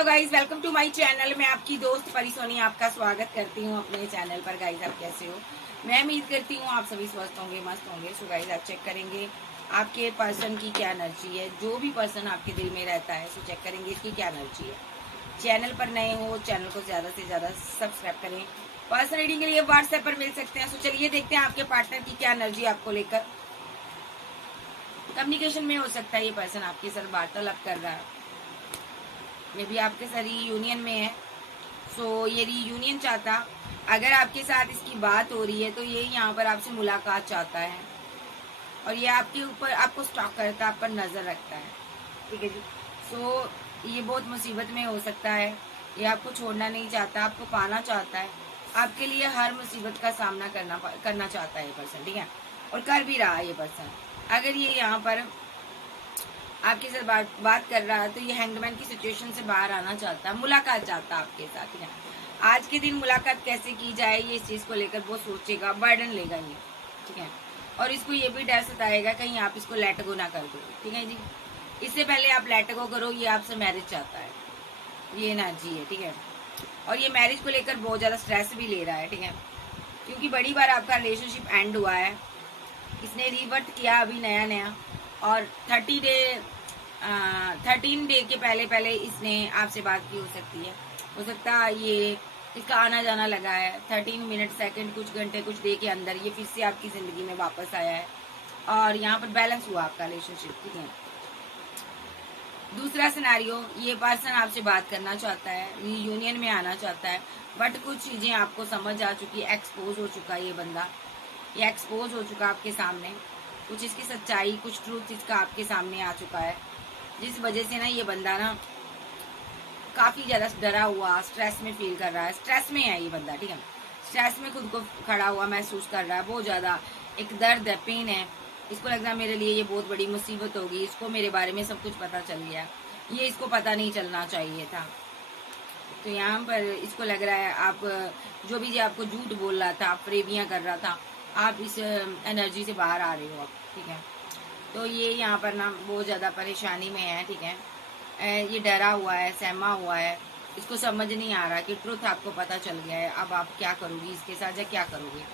तो guys welcome to my channel. मैं आपकी दोस्त परी सोनी आपका स्वागत करती हूँ अपने चैनल पर। गाइज आप कैसे हो? मैं उम्मीद करती हूँ आप सभी स्वस्थ होंगे, मस्त होंगे। सो गाइज आप चेक करेंगे आपके पर्सन की क्या एनर्जी है। जो भी पर्सन आपके दिल में रहता है सो चेक करेंगे इसकी क्या एनर्जी है। चैनल पर नए हो चैनल को ज्यादा से ज्यादा सब्सक्राइब करें। पर्सन रीडिंग के लिए व्हाट्सएप पर मिल सकते हैं। सो चलिए देखते हैं आपके पार्टनर की क्या एनर्जी आपको लेकर। कम्युनिकेशन में हो सकता है ये पर्सन आपके साथ वार्तालाप कर रहा है, मे भी आपके साथ रीयूनियन में है। सो ये रीयूनियन चाहता, अगर आपके साथ इसकी बात हो रही है तो ये यहाँ पर आपसे मुलाकात चाहता है और ये आपके ऊपर आपको स्टॉक करता है, आप पर नजर रखता है। ठीक है जी। सो ये बहुत मुसीबत में हो सकता है। ये आपको छोड़ना नहीं चाहता, आपको पाना चाहता है, आपके लिए हर मुसीबत का सामना करना चाहता है ये पर्सन। ठीक है, और कर भी रहा है ये पर्सन। अगर ये यहाँ पर आपके साथ बात कर रहा है तो ये हैंगमैन की सिचुएशन से बाहर आना चाहता है, मुलाकात चाहता है आपके साथ। ठीक है, आज के दिन मुलाकात कैसे की जाए ये इस चीज को लेकर वो सोचेगा, बर्डन लेगा ये। ठीक है, और इसको ये भी डर सताएगा कहीं आप इसको लेट गो ना कर दो। ठीक है जी, इससे पहले आप लेट गो करो। ये आपसे मैरिज चाहता है, ये एनर्जी है। ठीक है, और ये मैरिज को लेकर बहुत ज्यादा स्ट्रेस भी ले रहा है। ठीक है, क्योंकि बड़ी बार आपका रिलेशनशिप एंड हुआ है, इसने रिवर्ट किया अभी नया नया, और 13 डे के पहले पहले इसने आपसे बात की हो सकती है। हो सकता है ये इसका आना जाना लगा है 13 मिनट सेकंड कुछ घंटे कुछ डे के अंदर ये फिर से आपकी जिंदगी में वापस आया है और यहाँ पर बैलेंस हुआ आपका रिलेशनशिप। ठीक है, दूसरा सिनारियो, ये पर्सन आपसे बात करना चाहता है, यूनियन में आना चाहता है, बट कुछ चीजें आपको समझ आ चुकी है, एक्सपोज हो चुका है ये बंदा, ये एक्सपोज हो चुका आपके सामने। कुछ इसकी सच्चाई, कुछ ट्रूथ इसका आपके सामने आ चुका है, जिस वजह से ना ये बंदा ना काफी ज्यादा डरा हुआ, स्ट्रेस में फील कर रहा है, स्ट्रेस में है ये बंदा। ठीक है, स्ट्रेस में खुद को खड़ा हुआ महसूस कर रहा है, बहुत ज्यादा एक दर्द है, पेन है। इसको लग रहा है मेरे लिए ये बहुत बड़ी मुसीबत होगी, इसको मेरे बारे में सब कुछ पता चल गया, ये इसको पता नहीं चलना चाहिए था। तो यहाँ पर इसको लग रहा है आप जो भी ये आपको झूठ बोल रहा था, आप फ्रेबियां कर रहा था, आप इस एनर्जी से बाहर आ रहे हो अब। ठीक है, तो ये यहाँ पर ना बहुत ज्यादा परेशानी में है। ठीक है, ये डरा हुआ है, सहमा हुआ है, इसको समझ नहीं आ रहा कि ट्रुथ आपको पता चल गया है, अब आप क्या करोगी इसके साथ या क्या करोगे।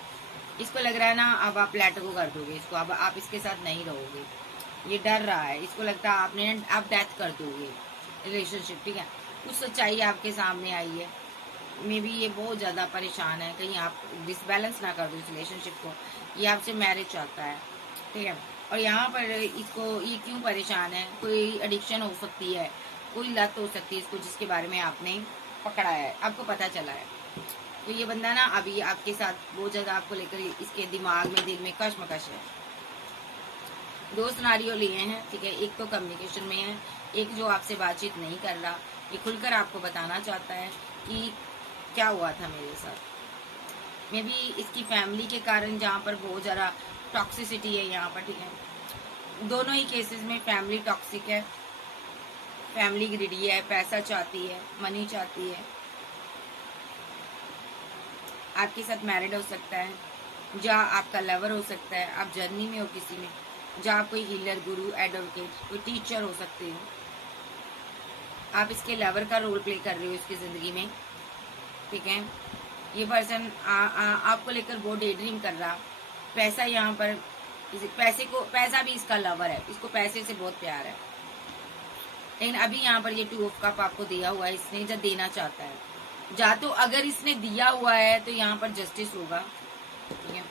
इसको लग रहा है ना अब आप लेट गो कर दोगे इसको, अब आप इसके साथ नहीं रहोगे। ये डर रहा है, इसको लगता है आप डेथ कर दोगे रिलेशनशिप। ठीक है, कुछ सच्चाई आपके सामने आई है, मे बी ये बहुत ज्यादा परेशान है, कहीं आप डिसबैलेंस ना कर दो इस रिलेशनशिप को। ये आपसे मैरिज चाहता है। ठीक है, और यहाँ पर इसको ये क्यों परेशान है, कोई एडिक्शन हो सकती है, कोई लत हो सकती है इसको, जिसके बारे में आपने पकड़ा है, आपको पता चला है। तो ये बंदा ना अभी आपके साथ बहुत ज्यादा आपको लेकर इसके दिमाग में, दिल में कश्मकश है। दो सिनारियो लिए हैं। ठीक है, एक तो कम्युनिकेशन में है, एक जो आपसे बातचीत नहीं कर रहा, ये खुलकर आपको बताना चाहता है कि क्या हुआ था मेरे साथ। मे बी इसकी फैमिली के कारण जहाँ पर बहुत ज्यादा टॉक्सिसिटी है यहाँ पर। ठीक है, दोनों ही केसेस में फैमिली टॉक्सिक है, फैमिली ग्रीडी है, पैसा चाहती है, मनी चाहती है। आपके साथ मैरिड हो सकता है, जहाँ आपका लवर हो सकता है, आप जर्नी में हो किसी में, जहाँ आप कोई हीलर, गुरु, एडवोकेट, कोई टीचर हो सकते हो। आप इसके लवर का रोल प्ले कर रहे हो इसकी जिंदगी में। ठीक है, ये पर्सन आपको लेकर बहुत डे ड्रीम कर रहा। पैसा यहाँ पर, पैसा भी इसका लवर है, इसको पैसे से बहुत प्यार है, लेकिन अभी यहाँ पर ये 2 ऑफ कप आपको दिया हुआ है, इसने जब देना चाहता है जा, तो अगर इसने दिया हुआ है तो यहाँ पर जस्टिस होगा। ठीक है,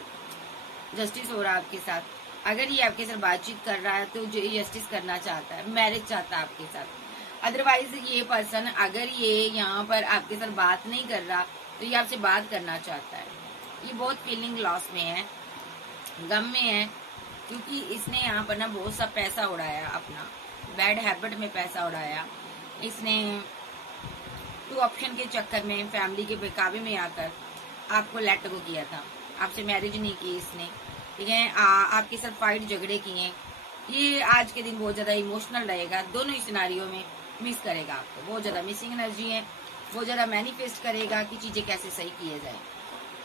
जस्टिस हो रहा है आपके साथ। अगर ये आपके साथ बातचीत कर रहा है तो जो ये जस्टिस करना चाहता है, मैरिज चाहता है आपके साथ। अदरवाइज ये पर्सन अगर ये यहाँ पर आपके साथ बात नहीं कर रहा तो ये आपसे बात करना चाहता है। ये बहुत फीलिंग लॉस में है, गम में है, क्योंकि इसने यहाँ पर ना बहुत सा पैसा उड़ाया, अपना बैड हैबिट में पैसा उड़ाया इसने। 2 ऑप्शन के चक्कर में, फैमिली के बेकाबू में आकर आपको लेट गो किया था, आपसे मैरिज नहीं की इसने। ठीक है, आपके साथ फाइट झगड़े किए। ये आज के दिन बहुत ज्यादा इमोशनल रहेगा, दोनों ही सिनारियों में मिस करेगा आपको, बहुत ज्यादा मिसिंग एनर्जी है, बहुत ज्यादा मैनिफेस्ट करेगा कि चीजें कैसे सही किए जाए।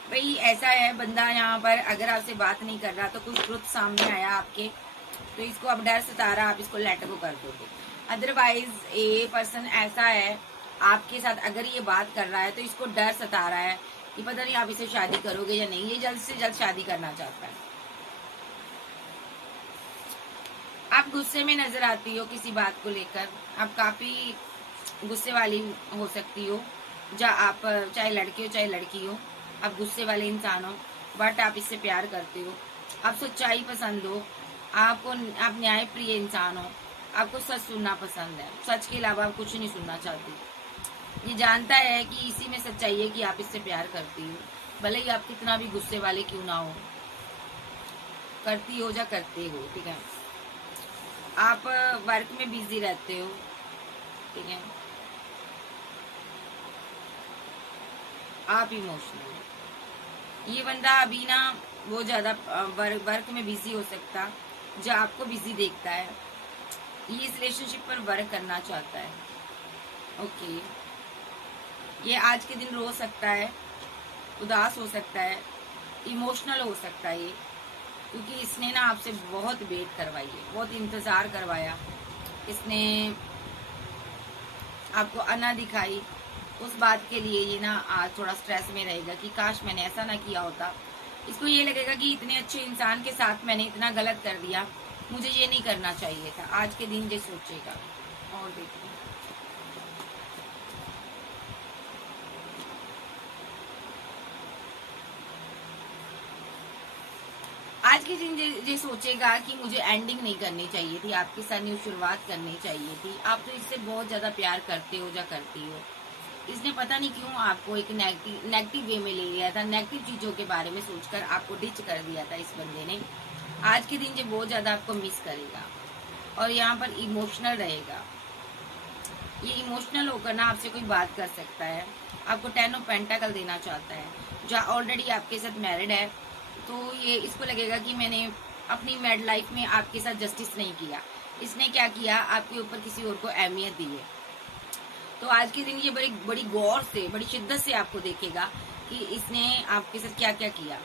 भाई ऐसा है बंदा यहाँ पर, अगर आपसे बात नहीं कर रहा तो कुछ ट्रुथ सामने आया आपके, तो इसको अब डर सता रहा, आप इसको लेट गो कर दोगे। अदरवाइज ये पर्सन ऐसा है आपके साथ अगर ये बात कर रहा है तो इसको डर सता रहा है कि पता नहीं आप इसे शादी करोगे या नहीं। ये जल्द से जल्द शादी करना चाहता है। आप गुस्से में नजर आती हो किसी बात को लेकर, आप काफी गुस्से वाली हो सकती हो। आप चाहे लड़के हो चाहे लड़की हो, आप गुस्से वाले इंसान हो, बट आप इससे प्यार करते हो। आप सच्चाई पसंद हो, आप न्याय प्रिय इंसान हो, आपको सच सुनना पसंद है। सच के अलावा आप कुछ नहीं सुनना चाहती। ये जानता है कि इसी में सच्चाई है कि आप इससे प्यार करती हो, भले ही आप कितना भी गुस्से वाले क्यों ना हो, करती हो या करते हो। ठीक है, आप वर्क में बिजी रहते हो। ठीक है, आप इमोशनल हो। ये बंदा अभी ना वो ज्यादा वर्क में बिजी हो सकता, जो आपको बिजी देखता है। ये इस रिलेशनशिप पर वर्क करना चाहता है। ओके, ये आज के दिन रो सकता है, उदास हो सकता है, इमोशनल हो सकता है ये, क्योंकि इसने ना आपसे बहुत वेट करवाई है, बहुत इंतजार करवाया। इसने आपको अना दिखाई, उस बात के लिए ये ना आज थोड़ा स्ट्रेस में रहेगा कि काश मैंने ऐसा ना किया होता। इसको ये लगेगा कि इतने अच्छे इंसान के साथ मैंने इतना गलत कर दिया, मुझे ये नहीं करना चाहिए था। आज के दिन ये सोचेगा। और देखिए, आज के दिन ये सोचेगा कि मुझे एंडिंग नहीं करनी चाहिए थी, आपके साथ न्यू शुरुआत करनी चाहिए थी। आप तो इससे बहुत ज्यादा प्यार करते हो या करती हो। इसने पता नहीं क्यों आपको एक नेगेटिव वे में ले लिया था, नेगेटिव चीजों के बारे में सोचकर आपको डिच कर दिया था इस बंदे ने। आज के दिन ये बहुत ज्यादा आपको मिस करेगा और यहाँ पर इमोशनल रहेगा। ये इमोशनल होकर ना आपसे कोई बात कर सकता है, आपको 10 ऑफ पेंटाकल देना चाहता है। जो ऑलरेडी आपके साथ मैरिड है, तो ये इसको लगेगा कि मैंने अपनी मैरिड लाइफ में आपके साथ जस्टिस नहीं किया। इसने क्या किया, आपके ऊपर किसी और को अहमियत दी है। तो आज के दिन ये बड़ी बड़ी गौर से, बड़ी शिद्दत से आपको देखेगा कि इसने आपके साथ क्या क्या किया,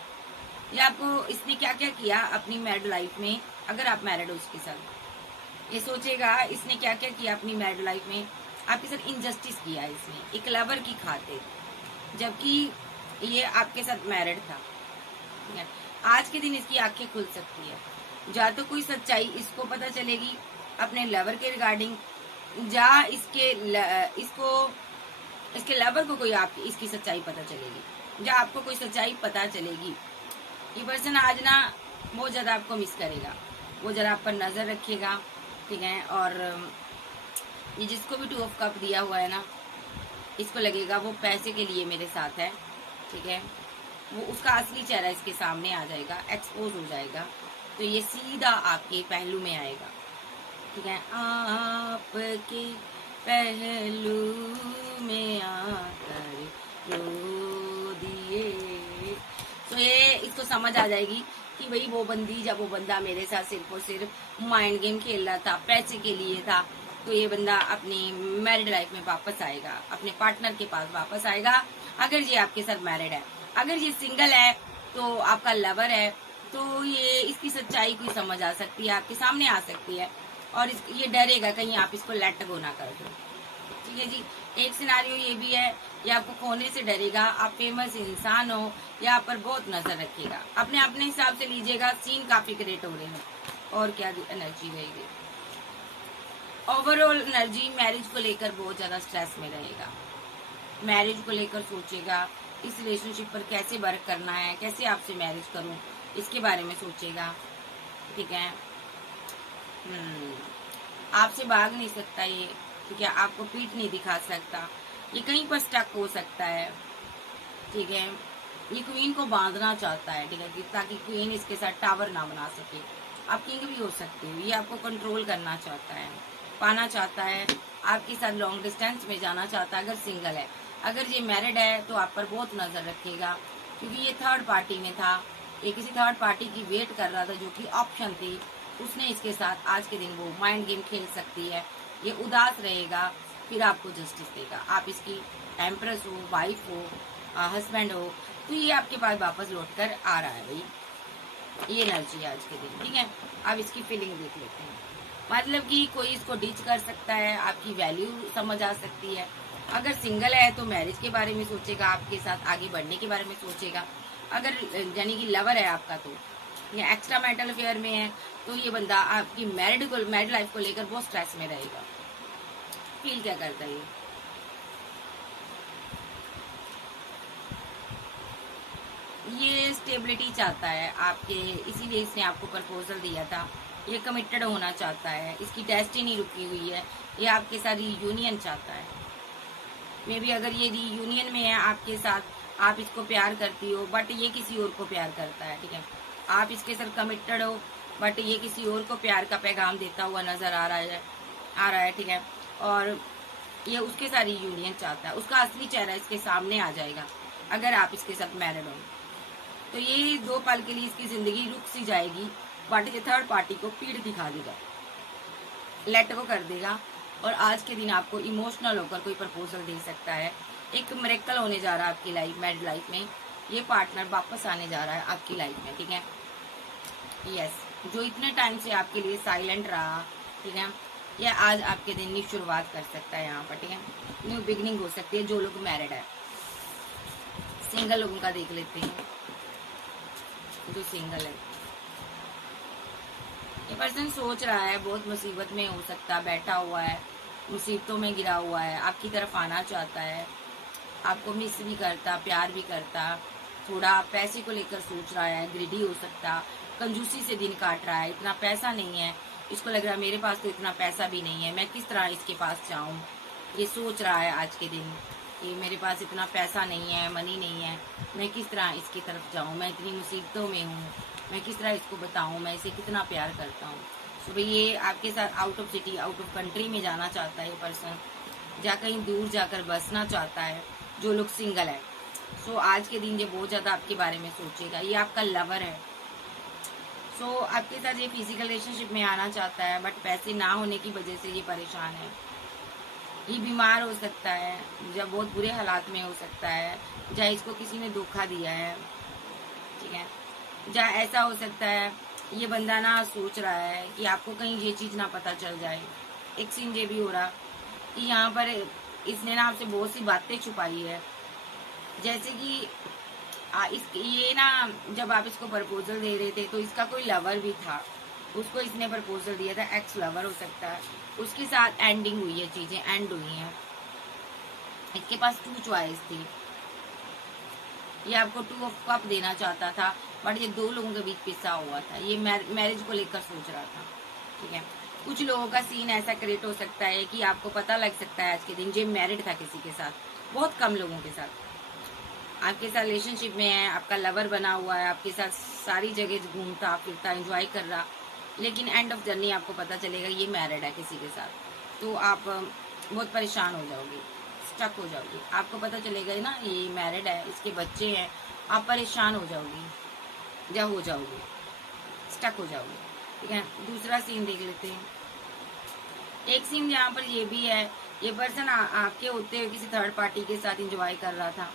या आपको इसने क्या क्या किया अपनी मैरिड लाइफ में। अगर आप मैरिड हो उसके साथ, ये सोचेगा इसने क्या क्या किया अपनी मैरिड लाइफ में, आपके साथ इनजस्टिस किया इसने एक लवर की खातिर, जबकि ये आपके साथ मैरिड था। आज के दिन इसकी आंखें खुल सकती है, या तो कोई सच्चाई इसको पता चलेगी अपने लवर के रिगार्डिंग, या इसके लवर को कोई इसकी सच्चाई पता चलेगी, या आपको कोई सच्चाई पता चलेगी। ये पर्सन आज ना बहुत ज्यादा आपको मिस करेगा, वो जरा आप पर नजर रखेगा। ठीक है, और ये जिसको भी 2 ऑफ कप दिया हुआ है ना, इसको लगेगा वो पैसे के लिए मेरे साथ है। ठीक है, वो उसका असली चेहरा इसके सामने आ जाएगा, एक्सपोज हो जाएगा, तो ये सीधा आपके पहलू में आएगा। ठीक है, आपके पहलू में आकर रो दिए। तो ये इसको समझ आ जाएगी कि भाई वो बंदी, जब वो बंदा मेरे साथ सिर्फ और सिर्फ माइंड गेम खेल रहा था, पैसे के लिए था, तो ये बंदा अपनी मैरिड लाइफ में वापस आएगा, अपने पार्टनर के पास वापस आएगा। अगर ये आपके साथ मैरिड है, अगर ये सिंगल है तो आपका लवर है, तो ये इसकी सच्चाई कोई समझ आ सकती है, आपके सामने आ सकती है, और ये डरेगा कहीं आप इसको लेट गो ना कर दो। ठीक है जी, एक सिनारियो ये भी है, ये आपको खोने से डरेगा। आप फेमस इंसान हो, या आप पर बहुत नजर रखेगा। अपने अपने हिसाब से लीजिएगा, सीन काफी क्रिएट हो रहे हैं। और क्या एनर्जी रहेगी, ओवरऑल एनर्जी मैरिज को लेकर बहुत ज्यादा स्ट्रेस में रहेगा। मैरिज को लेकर सोचेगा, इस रिलेशनशिप पर कैसे वर्क करना है, कैसे आपसे मैरिज करूं, इसके बारे में सोचेगा। ठीक है, आपसे भाग नहीं सकता ये, ठीक है, आपको पीठ नहीं दिखा सकता, ये कहीं पर स्टक हो सकता है। ठीक है, ये क्वीन को बांधना चाहता है। ठीक है, ताकि क्वीन इसके साथ टावर ना बना सके। आप किंग भी हो सकते हो। ये आपको कंट्रोल करना चाहता है, पाना चाहता है, आपके साथ लॉन्ग डिस्टेंस में जाना चाहता है अगर सिंगल है। अगर ये मैरिड है तो आप पर बहुत नजर रखेगा, क्योंकि ये थर्ड पार्टी में था, ये किसी थर्ड पार्टी की वेट कर रहा था, जो कि ऑप्शन थी। उसने इसके साथ आज के दिन वो माइंड गेम खेल सकती है। ये उदास रहेगा, फिर आपको जस्टिस देगा। आप इसकी एम्प्रेस हो, वाइफ हो, हस्बैंड हो, तो ये आपके पास वापस लौट कर आ रहा है भाई। ये एनर्जी आज के दिन। ठीक है, आप इसकी फीलिंग देख लेते हैं। मतलब कि कोई इसको डिच कर सकता है, आपकी वैल्यू समझ आ सकती है, अगर सिंगल है तो मैरिज के बारे में सोचेगा, आपके साथ आगे बढ़ने के बारे में सोचेगा। अगर यानी कि लवर है आपका तो, या एक्स्ट्रा मैरिटल अफेयर में है, तो ये बंदा आपकी मैरिड लाइफ को लेकर बहुत स्ट्रेस में रहेगा। फील क्या करता है ये स्टेबिलिटी चाहता है आपके, इसीलिए इसने आपको प्रपोजल दिया था। ये कमिटेड होना चाहता है, इसकी डेस्टिनी रुकी हुई है, ये आपके साथ यूनियन चाहता है। मे बी अगर ये यूनियन में है आपके साथ, आप इसको प्यार करती हो बट ये किसी और को प्यार करता है, ठीक है। आप इसके साथ कमिटेड हो बट ये किसी और को प्यार का पैगाम देता हुआ नजर आ रहा है, ठीक है। और ये उसके साथ यूनियन चाहता है, उसका असली चेहरा इसके सामने आ जाएगा अगर आप इसके साथ मैरिड हो। तो ये 2 पल के लिए इसकी जिंदगी रुक सी जाएगी, बट ये थर्ड पार्टी को पीठ दिखा देगा, लेट गो कर देगा। और आज के दिन आपको इमोशनल होकर कोई प्रपोजल दे सकता है। एक मिरेकल होने जा रहा है आपकी लाइफ, मैरिड लाइफ में। ये पार्टनर वापस आने जा रहा है आपकी लाइफ में, ठीक है। यस, जो इतने टाइम से आपके लिए साइलेंट रहा, ठीक है, यह आज आपके दिन की शुरुआत कर सकता है यहाँ पर, ठीक है। न्यू बिगनिंग हो सकती है। जो लोग मैरिड है, सिंगल लोगों का देख लेते हैं। जो सिंगल है, ये पर्सन सोच रहा है, बहुत मुसीबत में हो सकता, बैठा हुआ है, मुसीबतों में गिरा हुआ है, आपकी तरफ आना चाहता है, आपको मिस भी करता, प्यार भी करता। थोड़ा पैसे को लेकर सोच रहा है, ग्रिडी हो सकता, कंजूसी से दिन काट रहा है। इतना पैसा नहीं है, इसको लग रहा है मेरे पास तो इतना पैसा भी नहीं है, मैं किस तरह इसके पास जाऊं। ये सोच रहा है आज के दिन कि मेरे पास इतना पैसा नहीं है, मनी नहीं है, मैं किस तरह इसकी तरफ जाऊं, मैं इतनी मुसीबतों में हूँ, मैं किस तरह इसको बताऊं मैं इसे कितना प्यार करता हूँ। तो भाई ये आपके साथ out of city, out of country में जाना चाहता है ये पर्सन, या कहीं दूर जाकर बसना चाहता है। जो लोग सिंगल है, सो आज के दिन ये बहुत ज़्यादा आपके बारे में सोचेगा। ये आपका लवर है, सो आपके साथ ये फिजिकल रिलेशनशिप में आना चाहता है, बट पैसे ना होने की वजह से ये परेशान है। ये बीमार हो सकता है, या बहुत बुरे हालात में हो सकता है, या इसको किसी ने धोखा दिया है, ठीक है। या ऐसा हो सकता है ये बंदा ना सोच रहा है कि आपको कहीं ये चीज़ ना पता चल जाए। एक सीन ये भी हो रहा कि यहाँ पर इसने ना आपसे बहुत सी बातें छुपाई है, जैसे कि ये ना जब आप इसको प्रपोजल दे रहे थे तो इसका कोई लवर भी था, उसको इसने प्रपोजल दिया था, एक्स लवर हो सकता है, उसके साथ एंडिंग हुई है, चीजें एंड हुई हैं। इसके पास 2 चॉइस थी, ये आपको 2 ऑफ कप देना चाहता था, बट ये 2 लोगों के बीच पिसा हुआ था। ये मैरिज को लेकर सोच रहा था, ठीक है। कुछ लोगों का सीन ऐसा क्रिएट हो सकता है कि आपको पता लग सकता है आज के दिन ये मैरिड था किसी के साथ, बहुत कम लोगों के साथ आपके साथ रिलेशनशिप में है, आपका लवर बना हुआ है, आपके साथ सारी जगह घूमता फिरता एंजॉय कर रहा, लेकिन एंड ऑफ जर्नी आपको पता चलेगा ये मैरिड है किसी के साथ, तो आप बहुत परेशान हो जाओगे, स्टक हो जाओगे। आपको पता चलेगा ना ये मैरिड है, इसके बच्चे हैं, आप परेशान हो जाओगी, या हो जाओगे, स्टक हो जाओगे, ठीक है। दूसरा सीन देख लेते हैं। एक सीन यहाँ पर ये भी है, ये पर्सन आपके होते हुए किसी थर्ड पार्टी के साथ एंजॉय कर रहा था,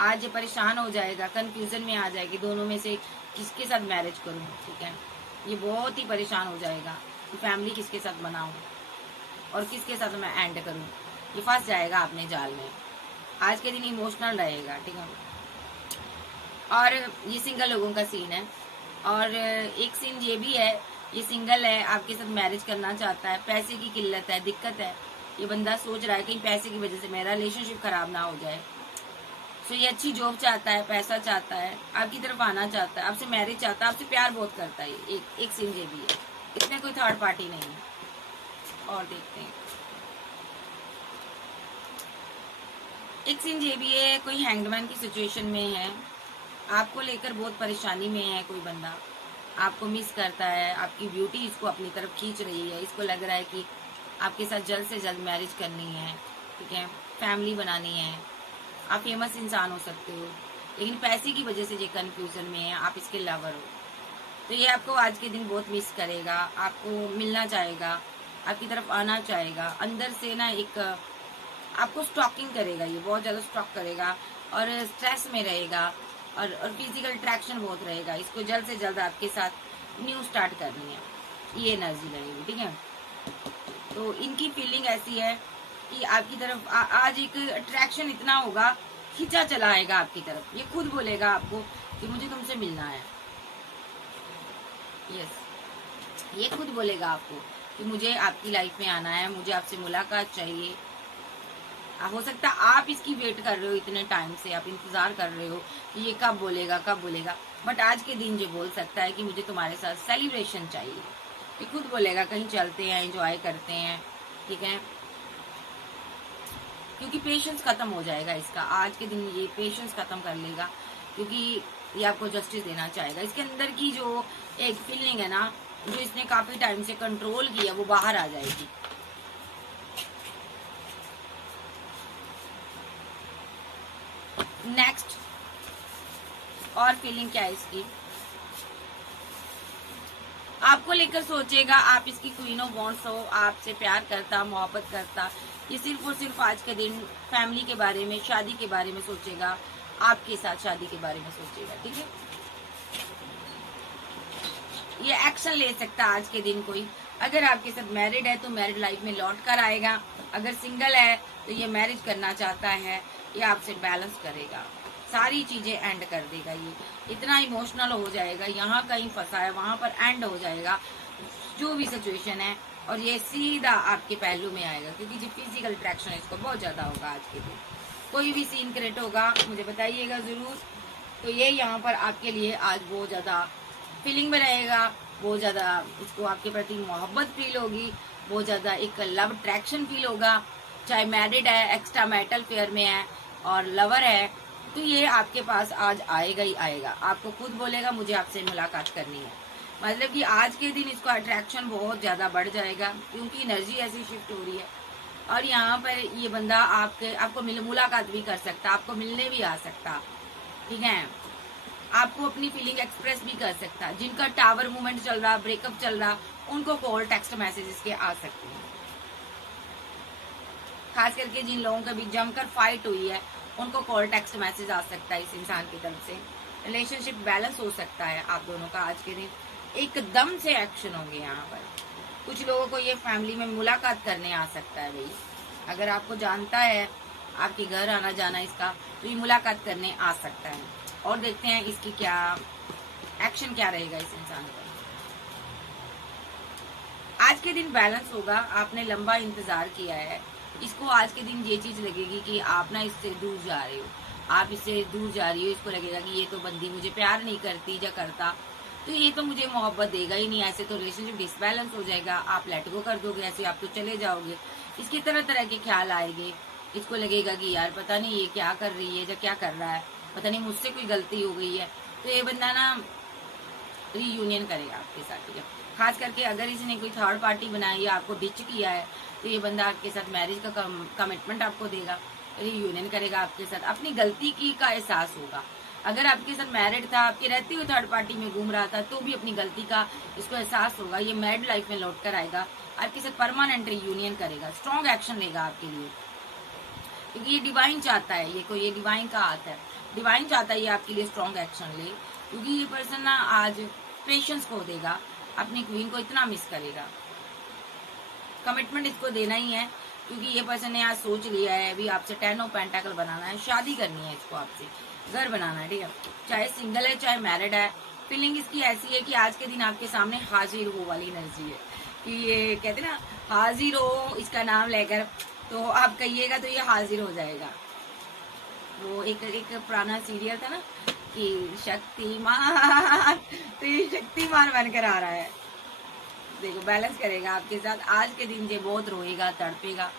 आज ये परेशान हो जाएगा, कंफ्यूजन में आ जाएगी, दोनों में से किसके साथ मैरिज करूं, ठीक है। ये बहुत ही परेशान हो जाएगा कि फैमिली किसके साथ बनाऊं और किसके साथ मैं एंड करूं। ये फंस जाएगा अपने जाल में, आज के दिन इमोशनल रहेगा, ठीक है। और ये सिंगल लोगों का सीन है। और एक सीन ये भी है, ये सिंगल है, आपके साथ मैरिज करना चाहता है, पैसे की किल्लत है, दिक्कत है, ये बंदा सोच रहा है कहीं पैसे की वजह से मेरा रिलेशनशिप खराब ना हो जाए। सो ये अच्छी जॉब चाहता है, पैसा चाहता है, आपकी तरफ आना चाहता है, आपसे मैरिज चाहता है, आपसे प्यार बहुत करता है। एक सीन ये भी है, इसमें कोई थर्ड पार्टी नहीं है। और देखते हैं, एक सीन ये भी है, कोई हैंगमैन की सिचुएशन में है, आपको लेकर बहुत परेशानी में है। कोई बंदा आपको मिस करता है, आपकी ब्यूटी इसको अपनी तरफ खींच रही है, इसको लग रहा है कि आपके साथ जल्द से जल्द मैरिज करनी है, ठीक है, फैमिली बनानी है, आप फेमस इंसान हो सकते हो, लेकिन पैसे की वजह से ये कंफ्यूजन में है, आप इसके लवर हो। तो ये आपको आज के दिन बहुत मिस करेगा, आपको मिलना चाहेगा, आपकी तरफ आना चाहेगा, अंदर से ना एक आपको स्टॉकिंग करेगा, ये बहुत ज़्यादा स्टॉक करेगा और स्ट्रेस में रहेगा, और फिजिकल अट्रैक्शन बहुत रहेगा, इसको जल्द से जल्द आपके साथ न्यू स्टार्ट करनी है, ये एनर्जी लगेगी, ठीक है। तो इनकी फीलिंग ऐसी है कि आपकी तरफ आज एक अट्रैक्शन इतना होगा, खींचा चला आएगा आपकी तरफ। ये खुद बोलेगा आपको कि मुझे तुमसे मिलना है। यस, ये खुद बोलेगा आपको कि मुझे आपकी लाइफ में आना है, मुझे आपसे मुलाकात चाहिए। हो सकता है आप इसकी वेट कर रहे हो, इतने टाइम से आप इंतजार कर रहे हो कि ये कब बोलेगा कब बोलेगा, बट आज के दिन ये बोल सकता है कि मुझे तुम्हारे साथ सेलिब्रेशन चाहिए। ये खुद बोलेगा कहीं चलते हैं, एंजॉय करते हैं, ठीक है, क्योंकि पेशेंस खत्म हो जाएगा इसका। आज के दिन ये पेशेंस खत्म कर लेगा, क्योंकि ये आपको जस्टिस देना चाहेगा। इसके अंदर की जो एक फीलिंग है ना, जो इसने काफी टाइम से कंट्रोल किया, वो बाहर आ जाएगी। नेक्स्ट और फीलिंग क्या है इसकी, आपको लेकर सोचेगा, आप इसकी क्वीन ऑफ वॉन्ड्स हो, आपसे प्यार करता, मोहब्बत करता। ये सिर्फ और सिर्फ आज के दिन फैमिली के बारे में, शादी के बारे में सोचेगा, आपके साथ शादी के बारे में सोचेगा, ठीक है। ये एक्शन ले सकता है आज के दिन कोई। अगर आपके साथ मैरिड है तो मैरिड लाइफ में लौट कर आएगा, अगर सिंगल है तो ये मैरिज करना चाहता है, ये आपसे बैलेंस करेगा, सारी चीजें एंड कर देगा। ये इतना इमोशनल हो जाएगा, यहाँ कहीं फंसा है वहां पर एंड हो जाएगा जो भी सिचुएशन है, और ये सीधा आपके पहलू में आएगा, क्योंकि जो फिजिकल अट्रैक्शन इसको बहुत ज्यादा होगा आज के दिन। कोई भी सीन क्रिएट होगा मुझे बताइएगा जरूर। तो ये यहाँ पर आपके लिए आज बहुत ज्यादा फीलिंग में रहेगा, बहुत ज्यादा इसको आपके प्रति मोहब्बत फील होगी, बहुत ज्यादा एक लव अट्रैक्शन फील होगा। चाहे मैरिड है, एक्स्ट्रा मैरिटल फेयर में है और लवर है, तो ये आपके पास आज आएगा ही आएगा। आपको खुद बोलेगा मुझे आपसे मुलाकात करनी है, मतलब कि आज के दिन इसको अट्रैक्शन बहुत ज्यादा बढ़ जाएगा, क्योंकि एनर्जी ऐसी शिफ्ट हो रही है। और यहाँ पर ये बंदा आपको मुलाकात भी कर सकता, आपको मिलने भी आ सकता, ठीक है, आपको अपनी फीलिंग एक्सप्रेस भी कर सकता। जिनका टावर मूवमेंट चल रहा, ब्रेकअप चल रहा, उनको कॉल टेक्स्ट मैसेजेस के आ सकते हैं। खास करके जिन लोगों के बीच जमकर फाइट हुई है, उनको कॉल टेक्स्ट मैसेज आ सकता है इस इंसान की तरफ से। रिलेशनशिप बैलेंस हो सकता है आप दोनों का आज के दिन, एकदम से एक्शन होंगे यहाँ पर। कुछ लोगों को ये फैमिली में मुलाकात करने आ सकता है भाई, अगर आपको जानता है आपके घर आना जाना इसका, तो ये मुलाकात करने आ सकता है। और देखते हैं इसकी क्या एक्शन क्या रहेगा इस इंसान का। आज के दिन बैलेंस होगा, आपने लंबा इंतजार किया है, इसको आज के दिन ये चीज लगेगी कि आप ना इससे दूर जा रहे हो, आप इससे दूर जा रही हो, इसको लगेगा कि ये तो बंदी मुझे प्यार नहीं करती या करता, तो ये तो मुझे मोहब्बत देगा ही नहीं, ऐसे तो रिलेशनशिप डिसबैलेंस हो जाएगा, आप लेट गो कर दोगे, ऐसे आप तो चले जाओगे। इसके तरह तरह के ख्याल आएंगे, इसको लगेगा कि यार पता नहीं ये क्या कर रही है या क्या कर रहा है, पता नहीं मुझसे कोई गलती हो गई है। तो ये बंदा ना रीयूनियन करेगा आपके साथ, ठीक है। खास करके अगर इसने कोई थर्ड पार्टी बनाई है, आपको डिच किया है, तो ये बंदा आपके साथ मैरिज का कमिटमेंट आपको देगा, रीयूनियन करेगा आपके साथ, अपनी गलती की का एहसास होगा। अगर आपके साथ मैरिड था, आपके रहते हुए थर्ड पार्टी में घूम रहा था, तो भी अपनी गलती का इसको एहसास होगा। ये मैरिड लाइफ में लौट कर आएगा, आपके साथ परमानेंट रीयूनियन करेगा, स्ट्रॉन्ग एक्शन लेगा आपके लिए, क्योंकि ये डिवाइन चाहता है, ये डिवाइन का हाथ है, डिवाइन चाहता है ये आपके लिए स्ट्रॉन्ग एक्शन ले, क्योंकि ये पर्सन ना आज पेशेंस खो देगा, अपनी क्वीन को इतना मिस करेगा। कमिटमेंट इसको देना ही है, क्योंकि ये पर्सन ने आज सोच लिया है अभी आपसे 10 ऑफ पेंटाकल बनाना है, शादी करनी है इसको आपसे, घर बनाना है, ठीक है। चाहे सिंगल है चाहे मैरिड है, फीलिंग इसकी ऐसी है कि आज के दिन आपके सामने हाजिर हो वाली एनर्जी है, कि ये कहते ना हाजिर हो इसका नाम लेकर, तो आप कहिएगा तो ये हाजिर हो जाएगा। वो एक पुराना सीरियल था ना कि शक्तिमान, तो ये शक्तिमान बनकर आ रहा है। देखो बैलेंस करेगा आपके साथ आज के दिन, ये बहुत रोएगा, तड़पेगा,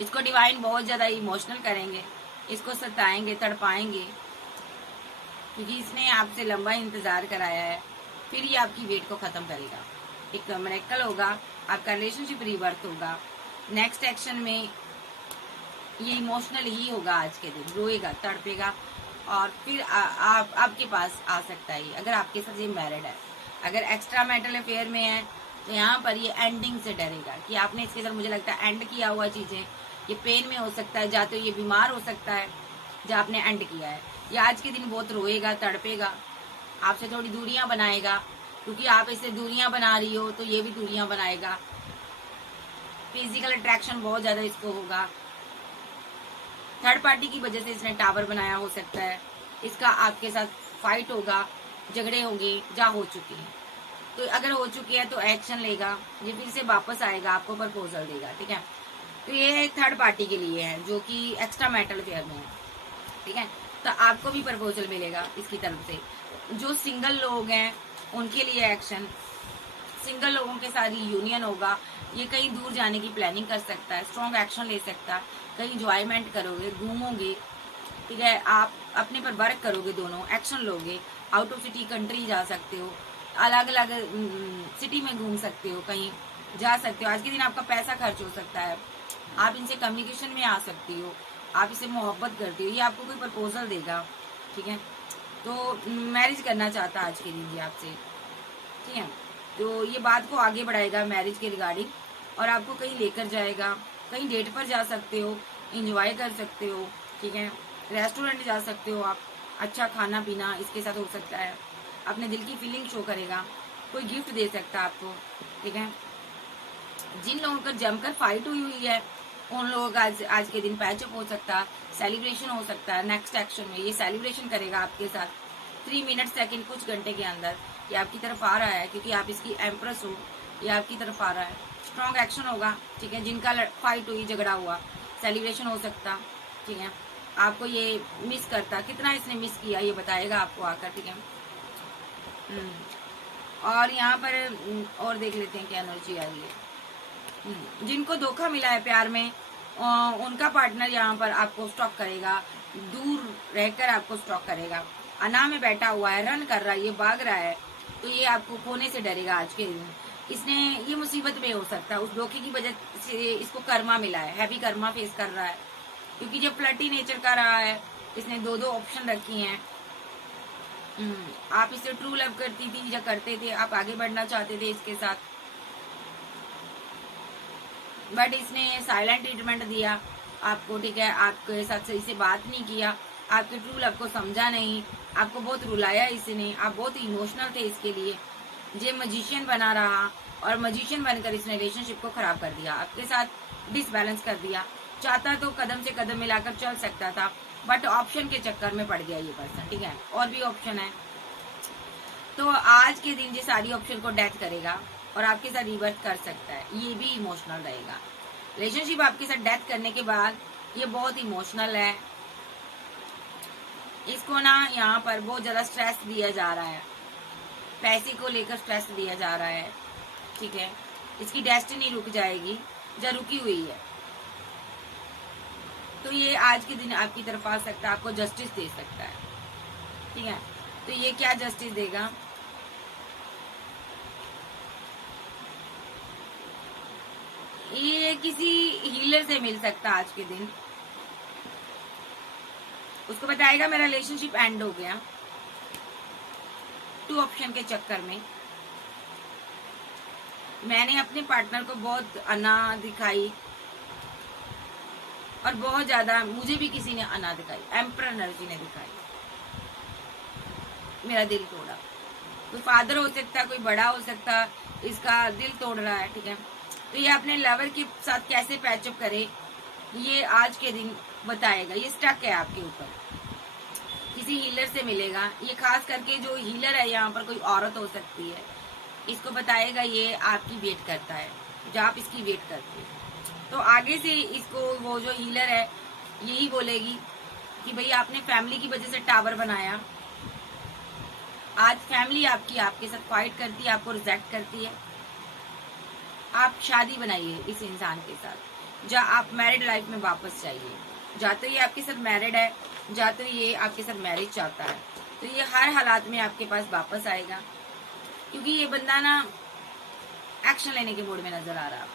इसको डिवाइन बहुत ज्यादा इमोशनल करेंगे, इसको सताएंगे, तड़पाएंगे, क्योंकि इसने आपसे लंबा इंतजार कराया है। फिर ये आपकी वेट को खत्म करेगा, एक मिरेकल होगा, आपका रिलेशनशिप रिवर्थ होगा। नेक्स्ट एक्शन में ये इमोशनल ही होगा आज के दिन, रोएगा, तड़पेगा, और फिर आपके पास आ सकता है। अगर आपके साथ ये मैरिड है, अगर एक्स्ट्रा मैरिटल अफेयर में है, तो यहाँ पर ये एंडिंग से डरेगा कि आपने इसके साथ मुझे लगता है एंड किया हुआ चीजें, ये पेन में हो सकता है, या तो ये बीमार हो सकता है जो आपने एंड किया है। ये आज के दिन बहुत रोएगा, तड़पेगा, आपसे थोड़ी दूरियां बनाएगा, क्योंकि आप इससे दूरियां बना रही हो तो ये भी दूरियां बनाएगा। फिजिकल अट्रैक्शन बहुत ज्यादा इसको होगा। थर्ड पार्टी की वजह से इसने टावर बनाया हो सकता है। इसका आपके साथ फाइट होगा, झगड़े होंगे, जा हो चुके हैं। तो अगर हो चुकी है तो एक्शन लेगा, ये फिर से वापस आएगा, आपको प्रपोजल देगा, ठीक है। तो ये थर्ड पार्टी के लिए है जो कि एक्स्ट्रा मैरिटल अफेयर में है, ठीक है। तो आपको भी प्रपोजल मिलेगा इसकी तरफ से। जो सिंगल लोग हैं उनके लिए एक्शन, सिंगल लोगों के साथ यूनियन होगा। ये कहीं दूर जाने की प्लानिंग कर सकता है, स्ट्रॉन्ग एक्शन ले सकता है, कहीं इंजॉयमेंट करोगे, घूमोगे, ठीक है। आप अपने पर वर्क करोगे, दोनों एक्शन लोगे, आउट ऑफ सिटी कंट्री जा सकते हो, अलग अलग सिटी में घूम सकते हो, कहीं जा सकते हो। आज के दिन आपका पैसा खर्च हो सकता है, आप इनसे कम्युनिकेशन में आ सकती हो, आप इसे मोहब्बत करती हो, ये आपको कोई प्रपोजल देगा, ठीक है। तो मैरिज करना चाहता है आज के दिन जी आपसे, ठीक है। तो ये बात को आगे बढ़ाएगा मैरिज के रिगार्डिंग, और आपको कहीं लेकर जाएगा, कहीं डेट पर जा सकते हो, इंजॉय कर सकते हो, ठीक है। रेस्टोरेंट जा सकते हो आप, अच्छा खाना पीना इसके साथ हो सकता है, अपने दिल की फीलिंग शो करेगा, कोई गिफ्ट दे सकता है आपको, ठीक है। जिन लोगों का जमकर फाइट हुई है उन लोगों का आज के दिन पैचअप हो सकता है, सेलिब्रेशन हो सकता है। नेक्स्ट एक्शन में ये सेलिब्रेशन करेगा आपके साथ 3 मिनट सेकंड कुछ घंटे के अंदर, ये आपकी तरफ आ रहा है क्योंकि आप इसकी एम्प्रेस हो, ये आपकी तरफ आ रहा है। स्ट्रॉन्ग एक्शन होगा, ठीक है। जिनका फाइट हुई, झगड़ा हुआ, सेलिब्रेशन हो सकता, ठीक है। आपको ये मिस करता, कितना इसने मिस किया ये बताएगा आपको आकर, ठीक है। और यहाँ पर और देख लेते हैं क्या एनर्जी आ रही है। जिनको धोखा मिला है प्यार में, उनका पार्टनर यहाँ पर आपको स्टॉक करेगा, दूर रहकर आपको स्टॉक करेगा, अना में बैठा हुआ है, रन कर रहा है, ये भाग रहा है, तो ये आपको खोने से डरेगा आज के दिन। इसने ये मुसीबत में हो सकता है, उस धोखे की वजह से इसको कर्मा मिला है, हैवी कर्मा फेस कर रहा है, क्योंकि जब फ्लर्टी नेचर का रहा है, इसने 2 ऑप्शन रखी हैं। आप इसे ट्रू लव करती थी या करते थे, आप आगे बढ़ना चाहते थे इसके साथ, बट इसने साइलेंट ट्रीटमेंट दिया आपको, ठीक है। आपके साथ सही से बात नहीं किया, आपके ट्रू लव को समझा नहीं, आपको बहुत रुलाया इसने, आप बहुत इमोशनल थे इसके लिए। ये मजिशियन बना रहा और मजिशियन बनकर इसने रिलेशनशिप को खराब कर दिया, आपके साथ डिसबैलेंस कर दिया। चाहता तो कदम से कदम मिलाकर चल सकता था, बट ऑप्शन के चक्कर में पड़ गया ये पर्सन, ठीक है। और भी ऑप्शन है, तो आज के दिन ये सारी ऑप्शन को डेथ करेगा और आपके साथ रिवर्स कर सकता है, ये भी इमोशनल रहेगा। रिलेशनशिप आपके साथ डेथ करने के बाद ये बहुत इमोशनल है, इसको ना यहाँ पर बहुत ज्यादा स्ट्रेस दिया जा रहा है, पैसे को लेकर स्ट्रेस दिया जा रहा है, ठीक है। इसकी डेस्टिनी रुक जाएगी, या रुकी हुई है, तो ये आज के दिन आपकी तरफ आ सकता है, आपको जस्टिस दे सकता है, ठीक है। तो ये क्या जस्टिस देगा, ये किसी हीलर से मिल सकता है आज के दिन, उसको बताएगा मेरा रिलेशनशिप एंड हो गया 2 ऑप्शन के चक्कर में। मैंने अपने पार्टनर को बहुत अना दिखाई और बहुत ज्यादा मुझे भी किसी ने अना दिखाई, एम्पर एनर्जी ने दिखाई, मेरा दिल तोड़ा। कोई फादर हो सकता, कोई बड़ा हो सकता, इसका दिल तोड़ रहा है, ठीक है। तो ये अपने लवर के साथ कैसे पैचअप करे ये आज के दिन बताएगा। ये स्टक है आपके ऊपर, किसी हीलर से मिलेगा, ये खास करके जो हीलर है यहाँ पर कोई औरत हो सकती है, इसको बताएगा ये आपकी वेट करता है, जो आप इसकी वेट करते हैं। तो आगे से इसको वो जो हीलर है यही बोलेगी कि भाई आपने फैमिली की वजह से टावर बनाया, आज फैमिली आपकी आपके साथ फाइट करती है, आपको रिजेक्ट करती है, आप शादी बनाइए इस इंसान के साथ, या आप मैरिड लाइफ में वापस जाइए। या तो ये आपके साथ मैरिड है, या तो ये आपके साथ मैरिज चाहता है, तो ये हर हालात में आपके पास वापस आएगा, क्योंकि ये बंदा ना एक्शन लेने के मूड में नजर आ रहा।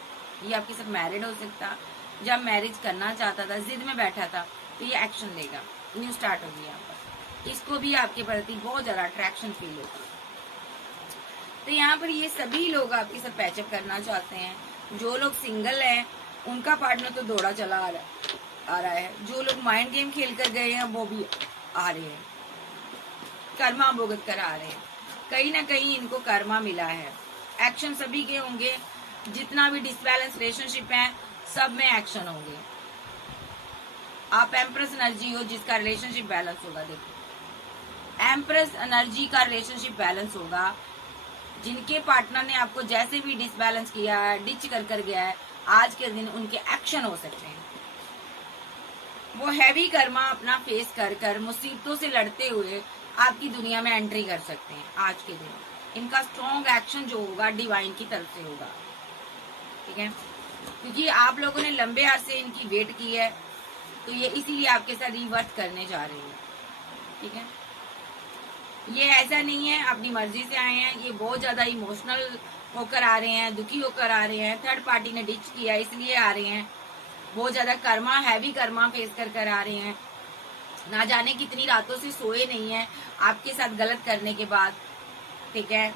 ये आपके साथ मैरिड हो सकता, जब मैरिज करना चाहता था, जिद में बैठा था, तो ये एक्शन लेगा, न्यू स्टार्ट होगी यहाँ पर। इसको भी आपके प्रति बहुत ज्यादा अट्रैक्शन फील होगी। तो यहाँ पर ये सभी लोग आपके साथ पैचअप करना चाहते हैं। जो लोग सिंगल हैं उनका पार्टनर तो दौड़ा चला आ रहा है, जो लोग माइंड गेम खेल कर गए हैं वो भी आ रहे हैं, कर्मा भुगत कर आ रहे हैं, कहीं ना कहीं इनको कर्मा मिला है। एक्शन सभी के होंगे, जितना भी डिसबैलेंस रिलेशनशिप है सब में एक्शन होंगे। आप एम्प्रेस एनर्जी हो जिसका रिलेशनशिप बैलेंस होगा। देखो एम्प्रेस एनर्जी का रिलेशनशिप बैलेंस होगा। जिनके पार्टनर ने आपको जैसे भी डिसबैलेंस किया है, डिच कर गया है, आज के दिन उनके एक्शन हो सकते हैं। वो हैवी कर्मा अपना फेस कर मुसीबतों से लड़ते हुए आपकी दुनिया में एंट्री कर सकते हैं। आज के दिन इनका स्ट्रॉन्ग एक्शन जो होगा डिवाइन की तरफ से होगा, ठीक है, क्योंकि आप लोगों ने लंबे अरसे इनकी वेट की है, तो ये इसीलिए आपके साथ रिवर्ट करने जा रहे हैं, ठीक है। ये ऐसा नहीं है अपनी मर्जी से आए हैं, ये बहुत ज्यादा इमोशनल होकर आ रहे हैं, दुखी होकर आ रहे हैं, थर्ड पार्टी ने डिच किया इसलिए आ रहे हैं, बहुत ज्यादा कर्मा, हैवी कर्मा फेस कर आ रहे हैं। ना जाने कितनी रातों से सोए नहीं है आपके साथ गलत करने के बाद, ठीक है।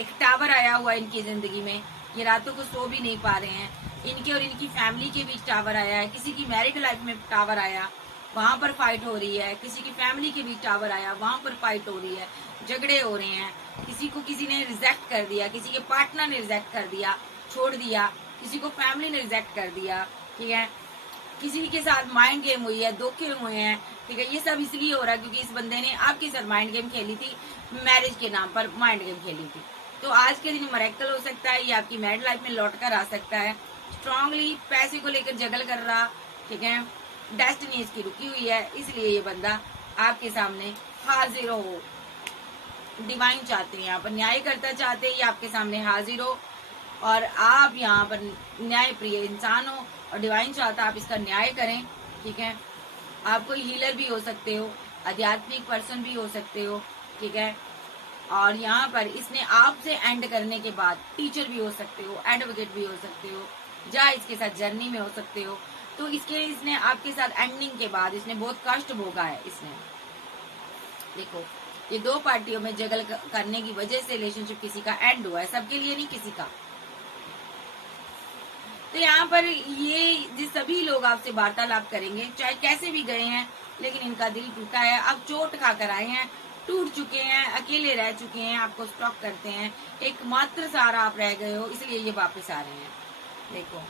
एक टावर आया हुआ इनकी जिंदगी में, ये रातों को सो भी नहीं पा रहे हैं। इनके और इनकी फैमिली के बीच टावर आया है, किसी की मैरिड लाइफ में टावर आया, वहां पर फाइट हो रही है, किसी की फैमिली के बीच टावर आया, वहां पर फाइट हो रही है, झगड़े हो रहे हैं, किसी को किसी ने रिजेक्ट कर दिया, किसी के पार्टनर ने रिजेक्ट कर दिया, छोड़ दिया, किसी को फैमिली ने रिजेक्ट कर दिया, ठीक है, किसी के साथ माइंड गेम हुई है, धोखे हुए हैं, ठीक है। ये सब इसलिए हो रहा है क्योंकि इस बंदे ने आपके साथ माइंड गेम खेली थी, मैरिज के नाम पर माइंड गेम खेली थी। तो आज के दिन मरेकल हो सकता है, ये आपकी मैरिड लाइफ में लौट कर आ सकता है। स्ट्रांगली पैसे को लेकर जगल कर रहा, ठीक है, डेस्टिनी इसकी रुकी हुई है, इसलिए ये बंदा आपके सामने हाजिर हो। डिवाइन चाहते हैं, यहाँ पर न्याय करता चाहते हैं, ये आपके सामने हाजिर हो और आप यहाँ पर न्याय प्रिय इंसान हो और डिवाइन चाहता है आप इसका न्याय करें, ठीक है। आप कोई हीलर भी हो सकते हो, आध्यात्मिक पर्सन भी हो सकते हो, ठीक है। और यहाँ पर इसने आपसे एंड करने के बाद टीचर भी हो सकते हो, एडवोकेट भी हो सकते हो, या इसके साथ जर्नी में हो सकते हो। तो इसने आपके साथ एंडिंग के बाद इसने बहुत कष्ट भोगा है। इसने देखो ये दो पार्टियों में जगल करने की वजह से रिलेशनशिप किसी का एंड हुआ है, सबके लिए नहीं, किसी का। तो यहाँ पर ये सभी लोग आपसे वार्तालाप करेंगे, चाहे कैसे भी गए हैं, लेकिन इनका दिल टूटा है, अब चोट खा कर आए हैं, टूट चुके हैं, अकेले रह चुके हैं, आपको स्टॉक करते हैं, एकमात्र सहारा आप रह गए हो, इसलिए ये वापस आ रहे हैं। देखो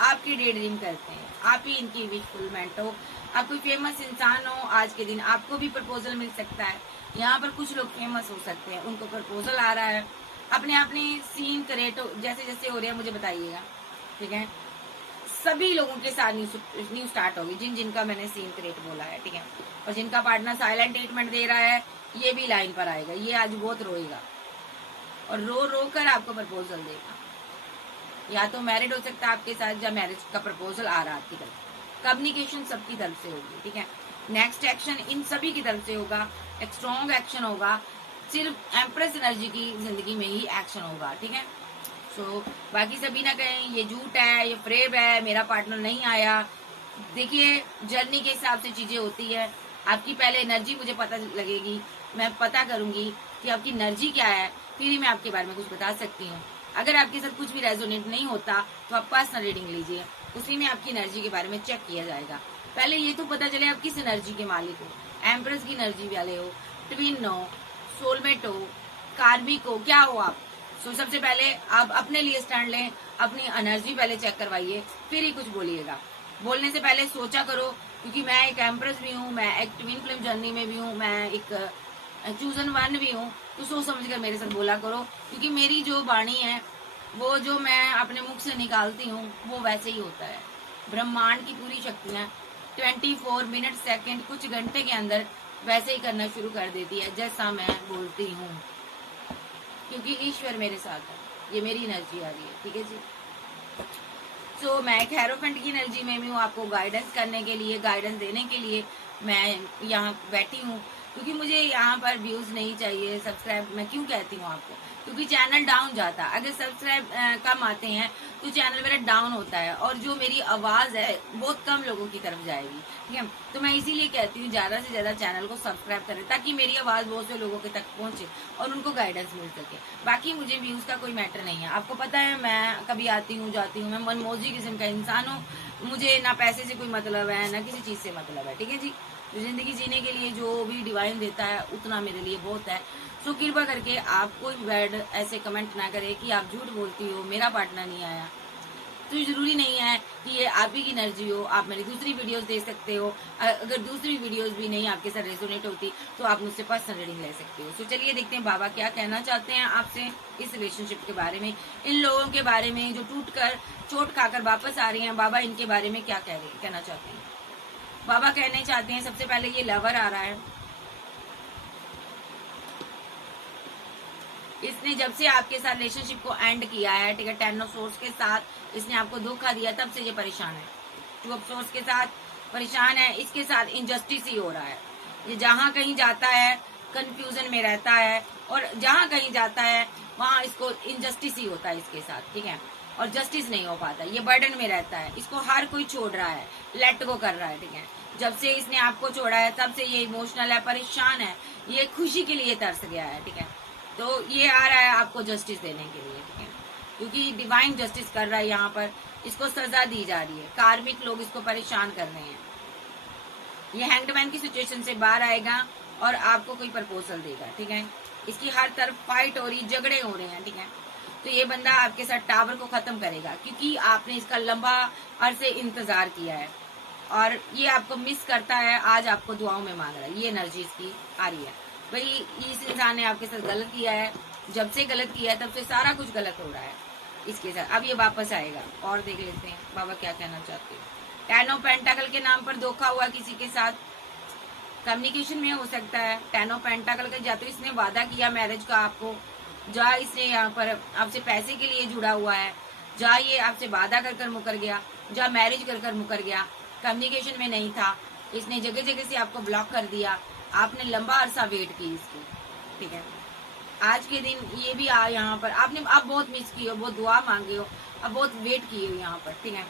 आपकी डे ड्रीम करते हैं, आप ही इनकी विश फुलमेंट हो। आप कोई फेमस इंसान हो, आज के दिन आपको भी प्रपोजल मिल सकता है। यहाँ पर कुछ लोग फेमस हो सकते हैं, उनको प्रपोजल आ रहा है। अपने सीन क्रिएट जैसे जैसे हो रहे हैं मुझे बताइएगा, ठीक है। सभी लोगों के साथ न्यू स्टार्ट होगी, जिनका मैंने सीन क्रिएट बोला है, ठीक है। और जिनका पार्टनर साइलेंट ट्रीटमेंट दे रहा है, ये भी लाइन पर आएगा, ये आज बहुत रोएगा और रो कर आपको प्रपोजल देगा। या तो मैरिड हो सकता है आपके साथ, या मैरिज का प्रपोजल आ रहा है आपकी तरफ। कम्युनिकेशन सबकी तरफ से होगी, ठीक है। नेक्स्ट एक्शन इन सभी की तरफ से होगा, एक स्ट्रॉन्ग एक्शन होगा, सिर्फ एम्प्रेस एनर्जी की जिंदगी में ही एक्शन होगा, ठीक है। सो बाकी सभी ना कहें ये झूठ है, ये फ्रेब है, मेरा पार्टनर नहीं आया। देखिए जर्नी के हिसाब से चीजें होती है। आपकी पहले एनर्जी मुझे पता लगेगी, मैं पता करूंगी कि आपकी एनर्जी क्या है, फिर ही मैं आपके बारे में कुछ बता सकती हूँ। अगर आपके साथ कुछ भी रेजोनेट नहीं होता तो आप पर्सनल रीडिंग लीजिए, उसी में आपकी एनर्जी के बारे में चेक किया जाएगा। पहले ये तो पता चले आप किस एनर्जी के मालिक हो, एम्प्रेस की एनर्जी वाले हो, ट्विन हो, सोलमेट हो, कार्मिक हो, क्या हो आप। सो सबसे पहले आप अपने लिए स्टैंड लें, अपनी एनर्जी पहले चेक करवाइए, फिर ही कुछ बोलिएगा। बोलने से पहले सोचा करो, क्योंकि मैं एक एम्प्रेस भी हूँ, मैं एक ट्विन फ्लेम जर्नी में भी हूँ, मैं एक चूजन वन भी हूँ। तो सोच समझ कर मेरे साथ बोला करो, क्योंकि मेरी जो वाणी है वो जो मैं अपने मुख से निकालती हूँ वो वैसे ही होता है। ब्रह्मांड की पूरी शक्तियाँ 24 मिनट सेकंड कुछ घंटे के अंदर वैसे ही करना शुरू कर देती है जैसा मैं बोलती हूँ, क्योंकि ईश्वर मेरे साथ है, ये मेरी एनर्जी आ रही है, ठीक है जी। सो मैं एक हेरोफेंट की एनर्जी में भी हूँ, आपको गाइडेंस करने के लिए, गाइडेंस देने के लिए मैं यहाँ बैठी हूँ। क्योंकि मुझे यहाँ पर व्यूज नहीं चाहिए, सब्सक्राइब मैं क्यों कहती हूँ आपको, क्योंकि चैनल डाउन जाता है। अगर सब्सक्राइब कम आते हैं तो चैनल मेरा डाउन होता है और जो मेरी आवाज है बहुत कम लोगों की तरफ जाएगी, ठीक है। तो मैं इसीलिए कहती हूँ ज्यादा से ज्यादा चैनल को सब्सक्राइब करें, ताकि मेरी आवाज बहुत से लोगों के तक पहुंचे और उनको गाइडेंस मिल सके। बाकी मुझे व्यूज का कोई मैटर नहीं है, आपको पता है मैं कभी आती हूँ जाती हूँ, मैं मनमोजी किस्म का इंसान हूँ, मुझे ना पैसे से कोई मतलब है, ना किसी चीज से मतलब है, ठीक है जी। तो जिंदगी जीने के लिए जो भी डिवाइन देता है उतना मेरे लिए बहुत है। सो कृपा करके आप कोई वर्ड ऐसे कमेंट ना करें कि आप झूठ बोलती हो, मेरा पार्टनर नहीं आया। तो ये जरूरी नहीं है कि ये आप ही की एनर्जी हो। आप मेरी दूसरी वीडियोस देख सकते हो। अगर दूसरी वीडियोस भी नहीं आपके साथ रेजोनेट होती तो आप मुझसे पर्सनल रीडिंग ले सकते हो। तो चलिए देखते हैं बाबा क्या कहना चाहते हैं आपसे इस रिलेशनशिप के बारे में, इन लोगों के बारे में जो टूट कर चोट खाकर वापस आ रही हैं। बाबा इनके बारे में क्या कहना चाहते हैं। बाबा कहने चाहते हैं, सबसे पहले ये लवर आ रहा है। इसने जब से आपके साथ रिलेशनशिप को एंड किया है, ठीक है, 10 ऑफ सोर्स के साथ इसने आपको धोखा दिया, तब से ये परेशान है। 2 ऑफ सोर्स के साथ परेशान है। इसके साथ इनजस्टिस ही हो रहा है। ये जहां कहीं जाता है कंफ्यूजन में रहता है, और जहां कहीं जाता है वहां इसको इनजस्टिस ही होता है इसके साथ, ठीक है, और जस्टिस नहीं हो पाता। ये बर्डन में रहता है। इसको हर कोई छोड़ रहा है, लेट गो कर रहा है, ठीक है। जब से इसने आपको छोड़ा है तब से ये इमोशनल है, परेशान है, ये खुशी के लिए तरस गया है, ठीक है। तो ये आ रहा है आपको जस्टिस देने के लिए, ठीक है, क्योंकि डिवाइन जस्टिस कर रहा है यहाँ पर। इसको सजा दी जा रही है। कार्मिक लोग इसको परेशान कर रहे हैं। ये हैंगमैन की सिचुएशन से बाहर आएगा और आपको कोई प्रपोजल देगा, ठीक है। इसकी हर तरफ फाइट हो रही, झगड़े हो रहे हैं, ठीक है। तो ये बंदा आपके साथ टावर को खत्म करेगा, क्योंकि आपने इसका लंबा अरसे इंतजार किया है और ये आपको मिस करता है। आज आपको दुआओं में मांग रहा है। ये एनर्जी इसकी आ रही है। भाई इस इंसान ने आपके साथ गलत किया है। जब से गलत किया है तब से सारा कुछ गलत हो रहा है इसके साथ। अब ये वापस आएगा। और देख लेते हैं बाबा क्या कहना चाहते हैं। 10 ऑफ पेंटाकल के नाम पर धोखा हुआ किसी के साथ, कम्युनिकेशन में हो सकता है। 10 ऑफ पेंटाकल का या तो इसने वादा किया मैरिज का आपको, जहाँ इसने यहाँ पर आपसे पैसे के लिए जुड़ा हुआ है, जहाँ ये आपसे वादा कर कर मुकर गया, जहाँ मैरिज कर कर मुकर गया, कम्युनिकेशन में नहीं था, इसने जगह जगह से आपको ब्लॉक कर दिया। आपने लंबा अरसा वेट की इसकी, ठीक है। आज के दिन ये भी आ यहाँ पर आपने आप बहुत मिस की हो, बहुत दुआ मांगे हो, अब बहुत वेट किए हो यहाँ पर, ठीक है।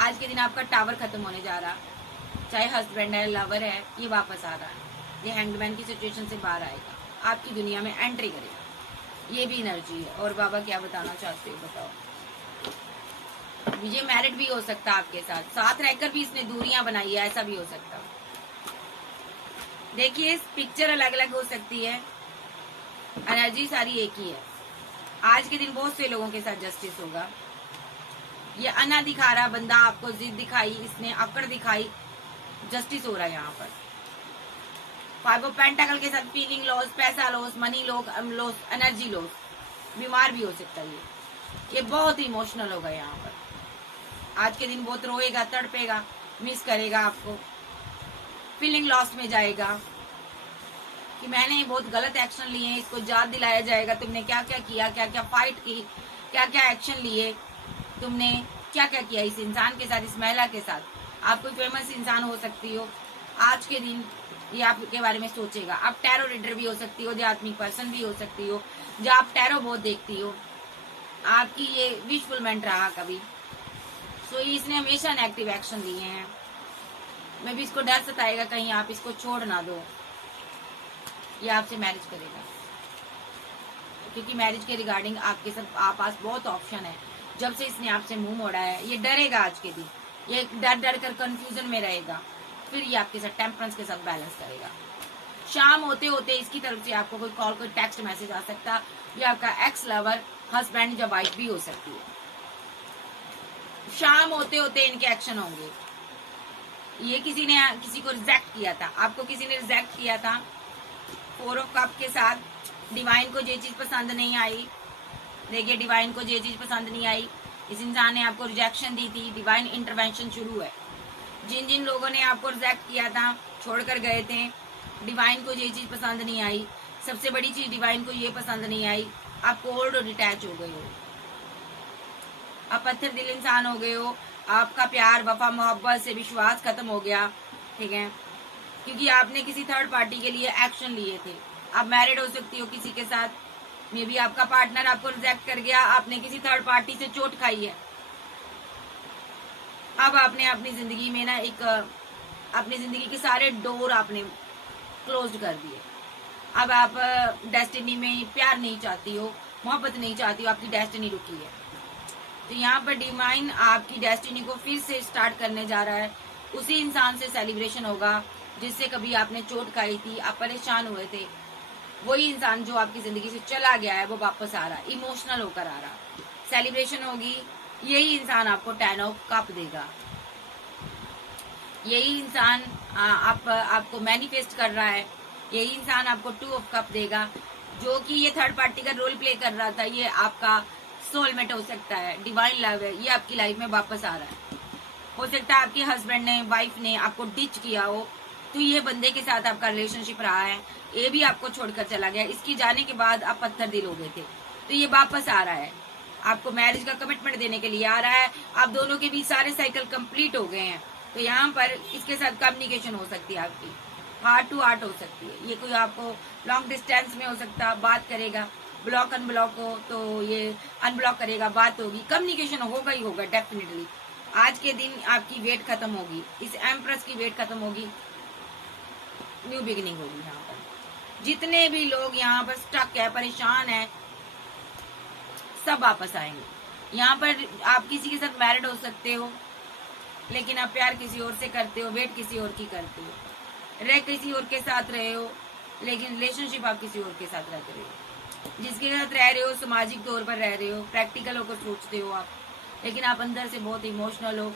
आज के दिन आपका टावर खत्म होने जा रहा, चाहे हस्बैंड है, लवर है, ये वापस आ रहा है। ये हैंगमैन की सिचुएशन से बाहर आएगा, आपकी दुनिया में एंट्री करेगा। ये भी एनर्जी है। और बाबा क्या बताना चाहते हो बताओ। ये मैरिड भी हो सकता है आपके साथ रहकर भी इसने दूरियां बनाई है, ऐसा भी हो सकता है। देखिए पिक्चर अलग अलग हो सकती है, एनर्जी सारी एक ही है। आज के दिन बहुत से लोगों के साथ जस्टिस होगा। ये अन्ना दिखा रहा बंदा आपको जिद दिखाई, इसने अकड़ दिखाई, जस्टिस हो रहा है यहाँ पर। 5 ऑफ पेंटाकल के साथ फीलिंग लॉस, पैसा loss, money loss, energy loss, बीमार भी हो सकता है। ये बहुत इमोशनल होगा यहाँ पर। आज के दिन बहुत रोएगा, तड़पेगा, मिस करेगा आपको, फीलिंग लॉस में जाएगा कि मैंने बहुत गलत एक्शन लिए हैं। इसको याद दिलाया जाएगा तुमने क्या क्या किया, क्या क्या फाइट की, क्या क्या एक्शन लिए, तुमने क्या क्या किया इस इंसान के साथ, इस महिला के साथ। आप कोई फेमस इंसान हो सकती हो। आज के दिन ये आपके बारे में सोचेगा। आप टैरो रीडर भी हो सकती हो, आध्यात्मिक पर्सन भी हो सकती हो, जहाँ आप टैरो बहुत देखती हो। आपकी ये विशफुलमेंट रहा कभी। सो इसने हमेशा नेगेटिव एक्शन लिए हैं। मैं भी इसको डर सताएगा कहीं आप इसको छोड़ ना दो। ये आपसे मैरिज करेगा, क्योंकि मैरिज के रिगार्डिंग आपके सब आप पास बहुत ऑप्शन है। जब से इसने आपसे मुंह मोड़ा है ये डरेगा। आज के दिन ये डर डर कर कंफ्यूजन में रहेगा, फिर ये आपके साथ टेम्परेंस के साथ बैलेंस करेगा। शाम होते होते इसकी तरफ से आपको कोई कॉल, कोई टेक्स्ट मैसेज आ सकता। ये आपका एक्स लवर, हस्बैंड या वाइफ भी हो सकती है। शाम होते होते इनके एक्शन होंगे। ये किसी ने किसी को रिजेक्ट किया था, आपको किसी ने रिजेक्ट किया था। 4 ऑफ कप के साथ डिवाइन को ये चीज पसंद नहीं आई। देखिए डिवाइन को ये चीज पसंद नहीं आई। इस इंसान ने आपको रिजेक्शन दी थी। डिवाइन इंटरवेंशन शुरू है। जिन जिन लोगों ने आपको रिजेक्ट किया था, छोड़कर गए थे, डिवाइन को ये चीज पसंद नहीं आई। सबसे बड़ी चीज डिवाइन को ये पसंद नहीं आई, आप कोल्ड और डिटैच हो गए हो, आप पत्थर दिल इंसान हो गए हो। आपका प्यार, वफा, मोहब्बत से विश्वास खत्म हो गया, ठीक है, क्योंकि आपने किसी थर्ड पार्टी के लिए एक्शन लिए थे। आप मैरिड हो सकती हो किसी के साथ, मे बी आपका पार्टनर आपको रिजेक्ट कर गया, आपने किसी थर्ड पार्टी से चोट खाई है। अब आपने अपनी जिंदगी में ना अपनी जिंदगी के सारे डोर आपने क्लोज कर दिए। अब आप डेस्टिनी में प्यार नहीं चाहती हो, मोहब्बत नहीं चाहती हो, आपकी डेस्टिनी रुकी है। तो यहाँ पर डिवाइन आपकी डेस्टिनी को फिर से स्टार्ट करने जा रहा है। उसी इंसान से सेलिब्रेशन होगा जिससे कभी आपने चोट खाई थी, आप परेशान हुए थे। वही इंसान जो आपकी जिंदगी से चला गया है वो वापस आ रहा है, इमोशनल होकर आ रहा। सेलिब्रेशन होगी, यही इंसान आपको 10 ऑफ कप देगा। यही इंसान आपको मैनिफेस्ट कर रहा है। यही इंसान आपको 2 ऑफ कप देगा। जो कि ये थर्ड पार्टी का रोल प्ले कर रहा था, ये आपका सोलमेट हो सकता है, डिवाइन लव है, ये आपकी लाइफ में वापस आ रहा है। हो सकता है आपके हस्बैंड ने, वाइफ ने आपको डिच किया हो, तो ये बंदे के साथ आपका रिलेशनशिप रहा है, ये भी आपको छोड़कर चला गया। इसकी जाने के बाद आप पत्थर दिल हो गए थे, तो ये वापस आ रहा है, आपको मैरिज का कमिटमेंट देने के लिए आ रहा है। आप दोनों के बीच सारे साइकिल कंप्लीट हो गए हैं। तो यहाँ पर इसके साथ कम्युनिकेशन हो सकती है, आपकी हार्ट टू हार्ट हो सकती है। ये कोई आपको लॉन्ग डिस्टेंस में हो सकता है, बात करेगा, ब्लॉक अनब्लॉक हो तो ये अनब्लॉक करेगा, बात होगी, कम्युनिकेशन होगा ही होगा डेफिनेटली। आज के दिन आपकी वेट खत्म होगी, इस एम्प्रेस की वेट खत्म होगी, न्यू बिगिनिंग होगी। यहाँ पर जितने भी लोग यहाँ पर स्टक है, परेशान है, सब वापस आएंगे। यहाँ पर आप किसी के साथ मैरिड हो सकते हो, लेकिन आप प्यार किसी और से करते हो, वेट किसी और की करते हो, रह किसी और के साथ रहे हो, लेकिन रिलेशनशिप आप किसी और के साथ रहते हो। जिसके साथ रह रहे हो सामाजिक तौर पर रह रहे हो, प्रैक्टिकल होकर सोचते हो आप, लेकिन आप अंदर से बहुत इमोशनल हो।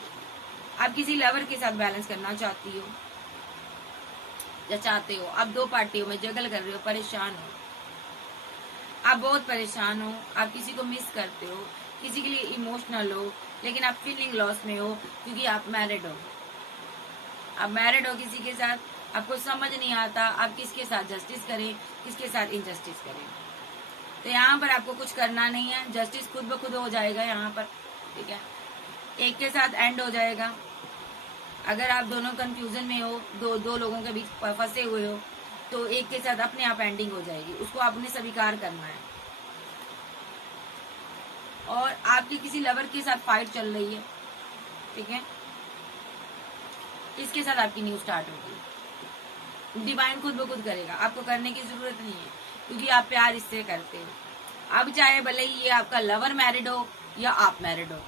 आप किसी लवर के साथ बैलेंस करना चाहती हो या चाहते हो। आप 2 पार्टियों में जगल कर रहे हो, परेशान हो, आप बहुत परेशान हो, आप किसी को मिस करते हो, किसी के लिए इमोशनल हो, लेकिन आप फीलिंग लॉस में हो क्योंकि आप मैरिड हो। आप मैरिड हो किसी के साथ, आपको समझ नहीं आता आप किसके साथ जस्टिस करें, किसके साथ इनजस्टिस करें। तो यहाँ पर आपको कुछ करना नहीं है, जस्टिस खुद ब खुद हो जाएगा यहाँ पर, ठीक है। एक के साथ एंड हो जाएगा। अगर आप दोनों कंफ्यूजन में हो, दो लोगों के बीच फंसे हुए हो, तो एक के साथ अपने आप एंडिंग हो जाएगी, उसको आपने स्वीकार करना है। और आपकी किसी लवर के साथ फाइट चल रही है, ठीक है, इसके साथ आपकी न्यू स्टार्ट होगी। डिवाइन खुद ब खुद करेगा, आपको करने की जरूरत नहीं है, क्योंकि आप प्यार इससे करते हो। अब चाहे भले ही ये आपका लवर मैरिड हो या आप मैरिड हो,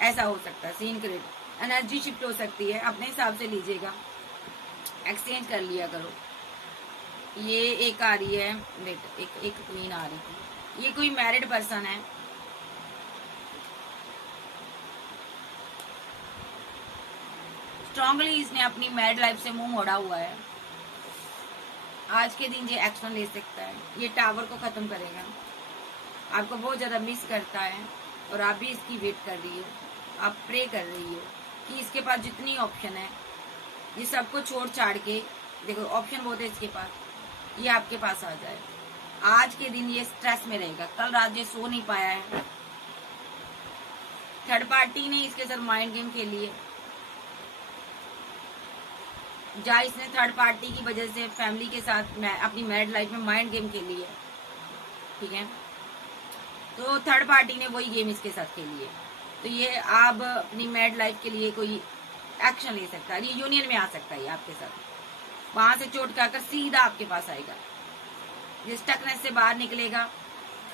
ऐसा हो सकता है, सीन क्रिएट, एनर्जी शिफ्ट हो सकती है, अपने हिसाब से लीजिएगा, एक्सचेंज कर लिया करो। ये एक आ रही है, वेट, एक क्वीन आ रही थी, ये कोई मैरिड पर्सन है। स्ट्रांगली इसने अपनी मैरिड लाइफ से मुंह मोड़ा हुआ है। आज के दिन ये एक्शन ले सकता है, ये टावर को खत्म करेगा, आपको बहुत ज्यादा मिस करता है, और आप भी इसकी वेट कर रही हो, आप प्रे कर रही हो कि इसके पास जितनी ऑप्शन है, ये सबको छोड़ छाड़ के, देखो ऑप्शन बहुत है इसके पास, ये आपके पास आ जाए। आज के दिन ये स्ट्रेस में रहेगा, कल रात ये सो नहीं पाया है, थर्ड पार्टी ने इसके साथ माइंड गेम खेली है, जहाँ इसने थर्ड पार्टी की वजह से फैमिली के साथ अपनी मैरिड लाइफ में माइंड गेम खेली है, ठीक है। तो थर्ड पार्टी ने वही गेम इसके साथ खेली है। तो ये आप अपनी मैरिड लाइफ के लिए कोई एक्शन ले सकता है, यूनियन में आ सकता है आपके साथ, वहां से चोट खाकर सीधा आपके पास आएगा, ये स्टकनेस से बाहर निकलेगा।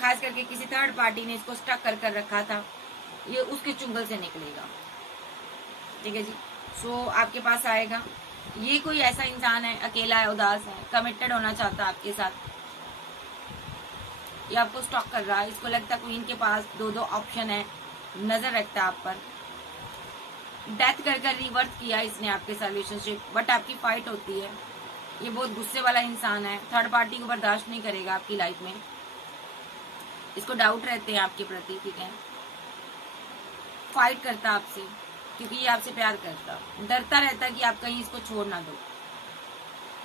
खास करके किसी थर्ड पार्टी ने इसको स्टक कर रखा था, ये उसके चुंगल से निकलेगा, ठीक है जी। सो आपके पास आएगा। ये कोई ऐसा इंसान है, अकेला है, उदास है, कमिटेड होना चाहता है आपके साथ, ये आपको स्टॉक कर रहा है। इसको लगता है क्वीन के पास 2 ऑप्शन है, नजर रखता है आप पर, डेथ कर रिवर्स किया इसने आपके साथ रिलेशनशिप, बट आपकी फाइट होती है। ये बहुत गुस्से वाला इंसान है, थर्ड पार्टी को बर्दाश्त नहीं करेगा आपकी लाइफ में, इसको डाउट रहते हैं आपके प्रति, ठीक है। फाइट करता आपसे क्योंकि ये आपसे प्यार करता, डरता रहता कि आप कहीं इसको छोड़ ना दो,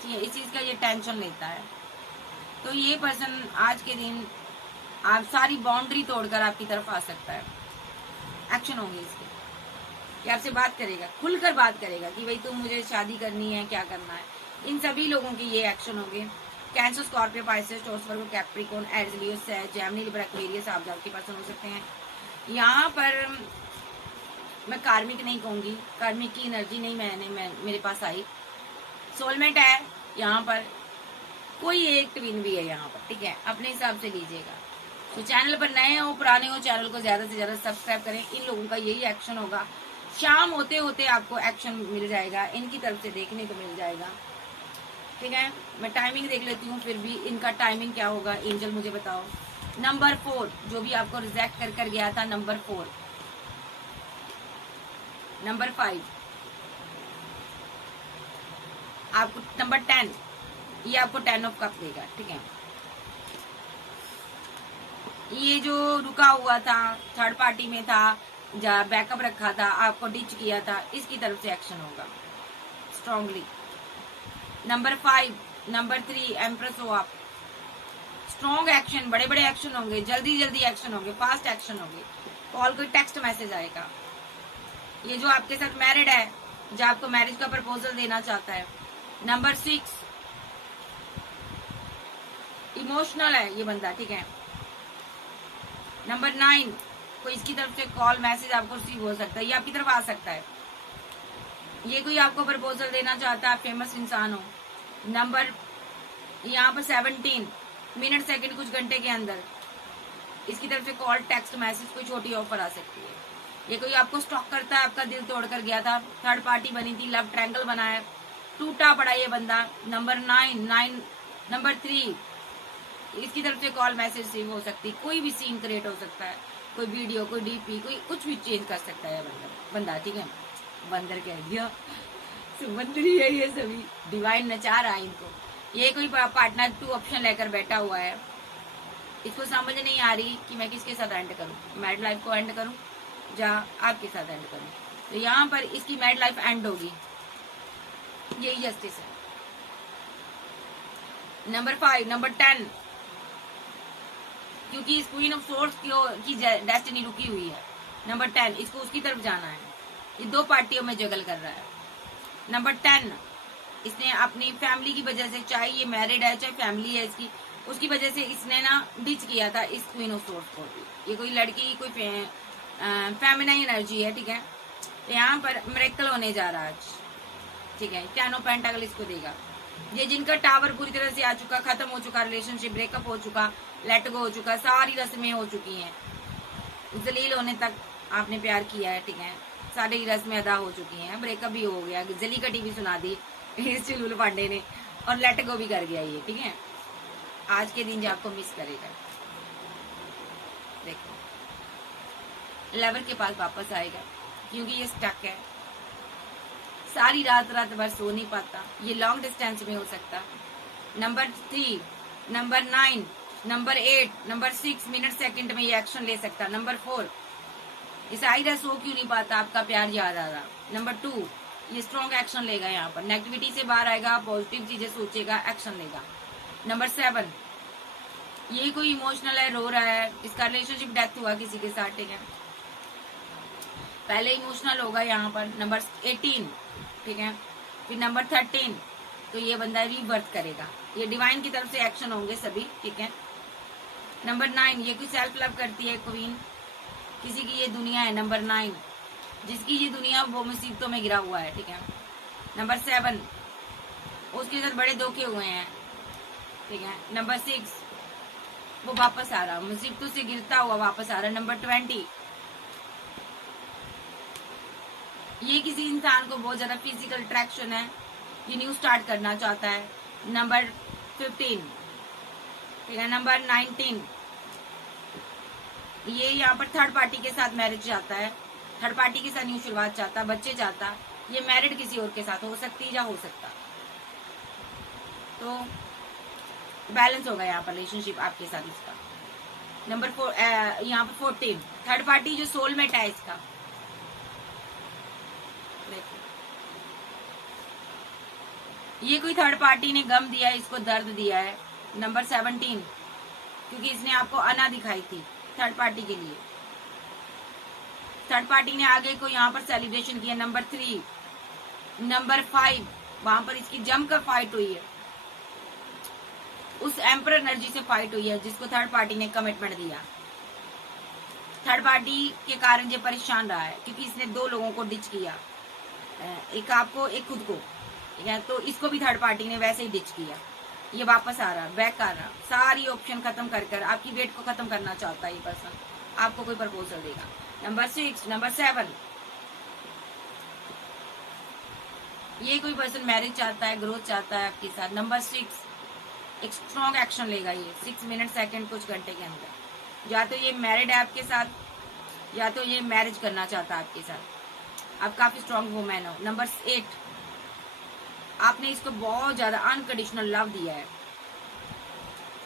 ठीक है, इस चीज का ये टेंशन लेता है। तो ये पर्सन आज के दिन आप सारी बाउंड्री तोड़कर आपकी तरफ आ सकता है, एक्शन होंगे इसके, ये आपसे बात करेगा, खुलकर बात करेगा कि भाई तुम मुझे शादी करनी है, क्या करना है। इन सभी लोगों के ये एक्शन होंगे। कैंसर, स्कॉर्पियो, पाइसेस, टॉरस, वर्गो, कैप्रिकॉर्न, एरीज, लियो, सैज, जेमिनी, लिब्रा, एक्वेरियस आप जाओ के पर्सन हो सकते हैं। यहाँ पर मैं कार्मिक नहीं कहूंगी, कार्मिक की एनर्जी नहीं मेरे पास आई, सोलमेट है यहाँ पर, कोई एक ट्विन भी है यहाँ पर, ठीक है, अपने हिसाब से लीजिएगा। तो चैनल पर नए हो पुराने हो, चैनल को ज्यादा से ज्यादा सब्सक्राइब करें। इन लोगों का यही एक्शन होगा, शाम होते होते आपको एक्शन मिल जाएगा, इनकी तरफ से देखने को मिल जाएगा। ठीक है, मैं टाइमिंग देख लेती हूँ, फिर भी इनका टाइमिंग क्या होगा एंजल मुझे बताओ। नंबर 4 जो भी आपको रिजेक्ट कर गया था, नंबर 4, नंबर 5 आपको, नंबर 10 ये आपको 10 ऑफ कप देगा। ठीक है, ये जो रुका हुआ था, थर्ड पार्टी में था, जहाँ बैकअप रखा था, आपको डिच किया था, इसकी तरफ से एक्शन होगा स्ट्रांगली। नंबर 5, नंबर 3 एम्प्रेस हो आप, स्ट्रॉन्ग एक्शन, बड़े बड़े एक्शन होंगे, जल्दी जल्दी एक्शन होंगे, फास्ट एक्शन होंगे। कॉल कोई टेक्स्ट मैसेज आएगा। ये जो आपके साथ मैरिड है, जो आपको मैरिज का प्रपोजल देना चाहता है। नंबर 6 इमोशनल है ये बंदा। ठीक है, नंबर 9 कोई इसकी तरफ से कॉल मैसेज आपको रिसीव हो सकता है, ये आपकी तरफ आ सकता है, ये कोई आपको प्रपोजल देना चाहता है, आप फेमस इंसान हो। नंबर यहाँ पर 17 मिनट सेकंड कुछ घंटे के अंदर इसकी तरफ से कॉल टेक्स्ट मैसेज कोई छोटी ऑफर आ सकती है। ये कोई आपको स्टॉक करता है, आपका दिल तोड़कर गया था, थर्ड पार्टी बनी थी, लव ट्रायंगल बना है, टूटा पड़ा ये बंदा। नंबर 9 नंबर 3 इसकी तरफ से कॉल मैसेज रिसीव हो सकती, कोई भी सीन क्रिएट हो सकता है, कोई वीडियो, कोई डीपी, कोई कुछ भी चेंज कर सकता है बंदा। ठीक है, बंदर कह दिया, सुमंदरी है ये सभी, डिवाइन नचा रहा है इनको। ये कोई पार्टनर 2 ऑप्शन लेकर बैठा हुआ है, इसको समझ नहीं आ रही कि मैं किसके साथ एंड करूं, मैरिड लाइफ को एंड करूं या आपके साथ एंड करूं। तो यहाँ पर इसकी मैरिड लाइफ एंड होगी, यही जस्टिस है। नंबर 5 नंबर 10 क्योंकि इस क्वीन ऑफ सोर्स की डेस्टिनी रुकी हुई है। नंबर 10 इसको उसकी तरफ जाना है, ये 2 पार्टियों में जगल कर रहा है। नंबर 10 इसने अपनी फैमिली की वजह से, चाहे ये मैरिड है चाहे फैमिली है इसकी, उसकी वजह से इसने ना डिच किया था इस क्वीन ऑफ सोर्स को। ये कोई लड़की, कोई फेमिनाइन एनर्जी है। ठीक है, तो यहाँ पर मिरेकल होने जा रहा है आज। ठीक है, 10 ऑफ पेंटाकल इसको देगा। ये जिनका टावर पूरी तरह से आ चुका, खत्म हो चुका, रिलेशनशिप ब्रेकअप हो चुका, लेट गो हो चुका, सारी रस्में हो चुकी हैं, जलील होने तक आपने प्यार किया है। ठीक है, सारी रस्में अदा हो चुकी हैं, ब्रेकअप भी हो गया, जली का टीवी सुना दी चिलुल पांडे ने, और लेट गो भी कर गया ये। ठीक है, आज के दिन जो आपको मिस करेगा, देखो लवर के पास वापस आएगा, क्योंकि ये स्टक है, सारी रात भर सो नहीं पाता, ये लॉन्ग डिस्टेंस में हो सकता। Number 3 number 9 number 8 number 6 minute second में ये एक्शन ले सकता। नंबर 4 इसे आईरा सो क्यों नहीं पाता, आपका प्यार याद आ रहा। नंबर 2 ये स्ट्रॉन्ग एक्शन लेगा, यहाँ पर नेगेटिविटी से बाहर आएगा, पॉजिटिव चीजें सोचेगा, एक्शन लेगा। नंबर 7 ये कोई इमोशनल है, रो रहा है, इसका रिलेशनशिप डेथ हुआ किसी के साथ। ठीक है, पहले इमोशनल होगा यहाँ पर। नंबर 18 ठीक है, फिर नंबर 13 तो ये बंदा रीबर्थ करेगा, ये डिवाइन की तरफ से एक्शन होंगे सभी। ठीक है, नंबर 9 ये कोई सेल्फ लव करती है क्वीन, किसी की ये दुनिया है। नंबर 9 जिसकी ये दुनिया वो मुसीबतों में गिरा हुआ है। ठीक है, नंबर 7 उसके साथ बड़े धोखे हुए हैं। ठीक है, नंबर 6 वो वापस आ रहा, मुसीबतों से गिरता हुआ वापस आ रहा। नंबर 20 ये किसी इंसान को बहुत ज्यादा फिजिकल अट्रैक्शन है, ये न्यू स्टार्ट करना चाहता है। नंबर 15 ठीक है, नंबर 19 ये यहाँ पर थर्ड पार्टी के साथ मैरिज चाहता है, थर्ड पार्टी के साथ न्यू शुरुआत चाहता, बच्चे चाहता, ये मैरिड किसी और के साथ हो सकती या हो सकता। तो बैलेंस होगा यहाँ पर रिलेशनशिप आपके साथ इसका। नंबर 4 यहाँ पर 14 थर्ड पार्टी जो सोलमेट है इसका, ये कोई थर्ड पार्टी ने गम दिया है इसको, दर्द दिया है। नंबर 17 क्योंकि इसने आपको अना दिखाई थी थर्ड पार्टी के लिए, थर्ड पार्टी ने आगे को यहाँ पर सेलिब्रेशन किया। नंबर 3 नंबर 5 वहां पर इसकी जमकर फाइट हुई है, उस एम्पर एनर्जी से फाइट हुई है जिसको थर्ड पार्टी ने कमिटमेंट दिया। थर्ड पार्टी के कारण ये परेशान रहा है क्योंकि इसने 2 लोगों को डिच किया, एक आपको एक खुद को। ठीक है, तो इसको भी थर्ड पार्टी ने वैसे ही डिच किया। ये वापस आ रहा, बैक आ रहा, सारी ऑप्शन खत्म कर कर आपकी वेट को खत्म करना चाहता है ये पर्सन, आपको कोई प्रपोजल देगा। नंबर 6, नंबर 7, ये कोई पर्सन मैरिज चाहता है, ग्रोथ चाहता है आपके साथ। नंबर 6, एक स्ट्रॉन्ग एक्शन लेगा ये 6 मिनट सेकंड कुछ घंटे के अंदर। या तो ये मैरिड है आपके साथ, या तो ये मैरिज करना चाहता है आपके साथ। आप काफी स्ट्रॉन्ग वुमेन हो। नंबर 8, आपने इसको बहुत ज्यादा अनकंडीशनल लव दिया है,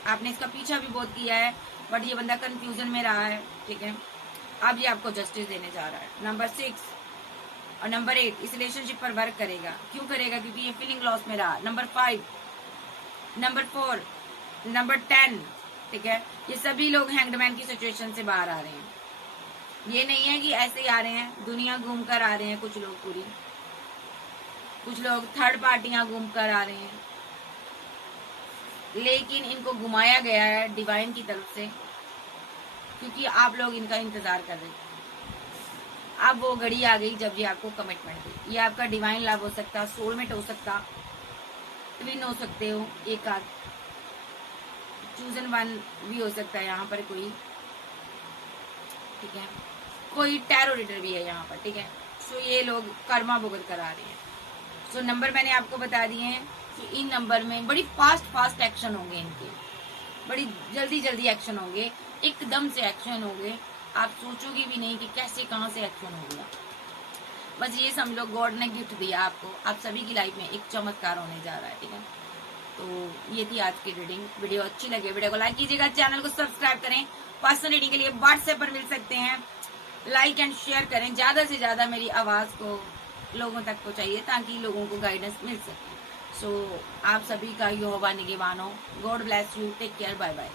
आपने इसका पीछा भी बहुत किया है, बट ये बंदा कंफ्यूजन में रहा है, ठीक है। अब ये आपको जस्टिस देने जा रहा है। नंबर 6 और नंबर 8 इस रिलेशनशिप पर वर्क करेगा। क्यों करेगा? क्योंकि ये फीलिंग लॉस में रहा। नंबर 5, नंबर 4, नंबर 10, ठीक है। ये सभी लोग हैंगडमैन की सिचुएशन से बाहर आ रहे हैं। ये नहीं है कि ऐसे ही आ रहे हैं, दुनिया घूम कर आ रहे हैं कुछ लोग, पूरी कुछ लोग थर्ड पार्टियां घूम कर आ रहे हैं, लेकिन इनको घुमाया गया है डिवाइन की तरफ से, क्योंकि आप लोग इनका इंतजार कर रहे हैं। अब वो घड़ी आ गई जब ये आपको कमिटमेंट दी। ये आपका डिवाइन लव हो सकता, सोलमेट हो सकता, ट्विन हो सकते हो, एक आध चूजन वन भी हो सकता है यहाँ पर कोई, ठीक है। कोई टैरो रीडर भी है यहाँ पर, ठीक है। सो ये लोग कर्मा भुगत करा रहे हैं। सो नंबर मैंने आपको बता दिए हैं कि इन नंबर में बड़ी फास्ट एक्शन होंगे इनके, बड़ी जल्दी एक्शन होंगे, एकदम से एक्शन होंगे, आप सोचोगे भी नहीं कि कैसे कहाँ से एक्शन हो गया। बस ये समझ गॉड ने गिफ्ट दिया आपको, आप सभी की लाइफ में एक चमत्कार होने जा रहा है, ठीक है। तो ये थी आज की रीडिंग। वीडियो अच्छी लगे वीडियो को लाइक कीजिएगा, चैनल को सब्सक्राइब करें। पर्सनल रीडिंग के लिए व्हाट्सएप पर मिल सकते हैं। लाइक एंड शेयर करें, ज्यादा से ज्यादा मेरी आवाज को लोगों तक पहुंचाइए ताकि लोगों को गाइडेंस मिल सके। सो आप सभी का यहोवा निगहबान हो। God bless you, take care, bye bye.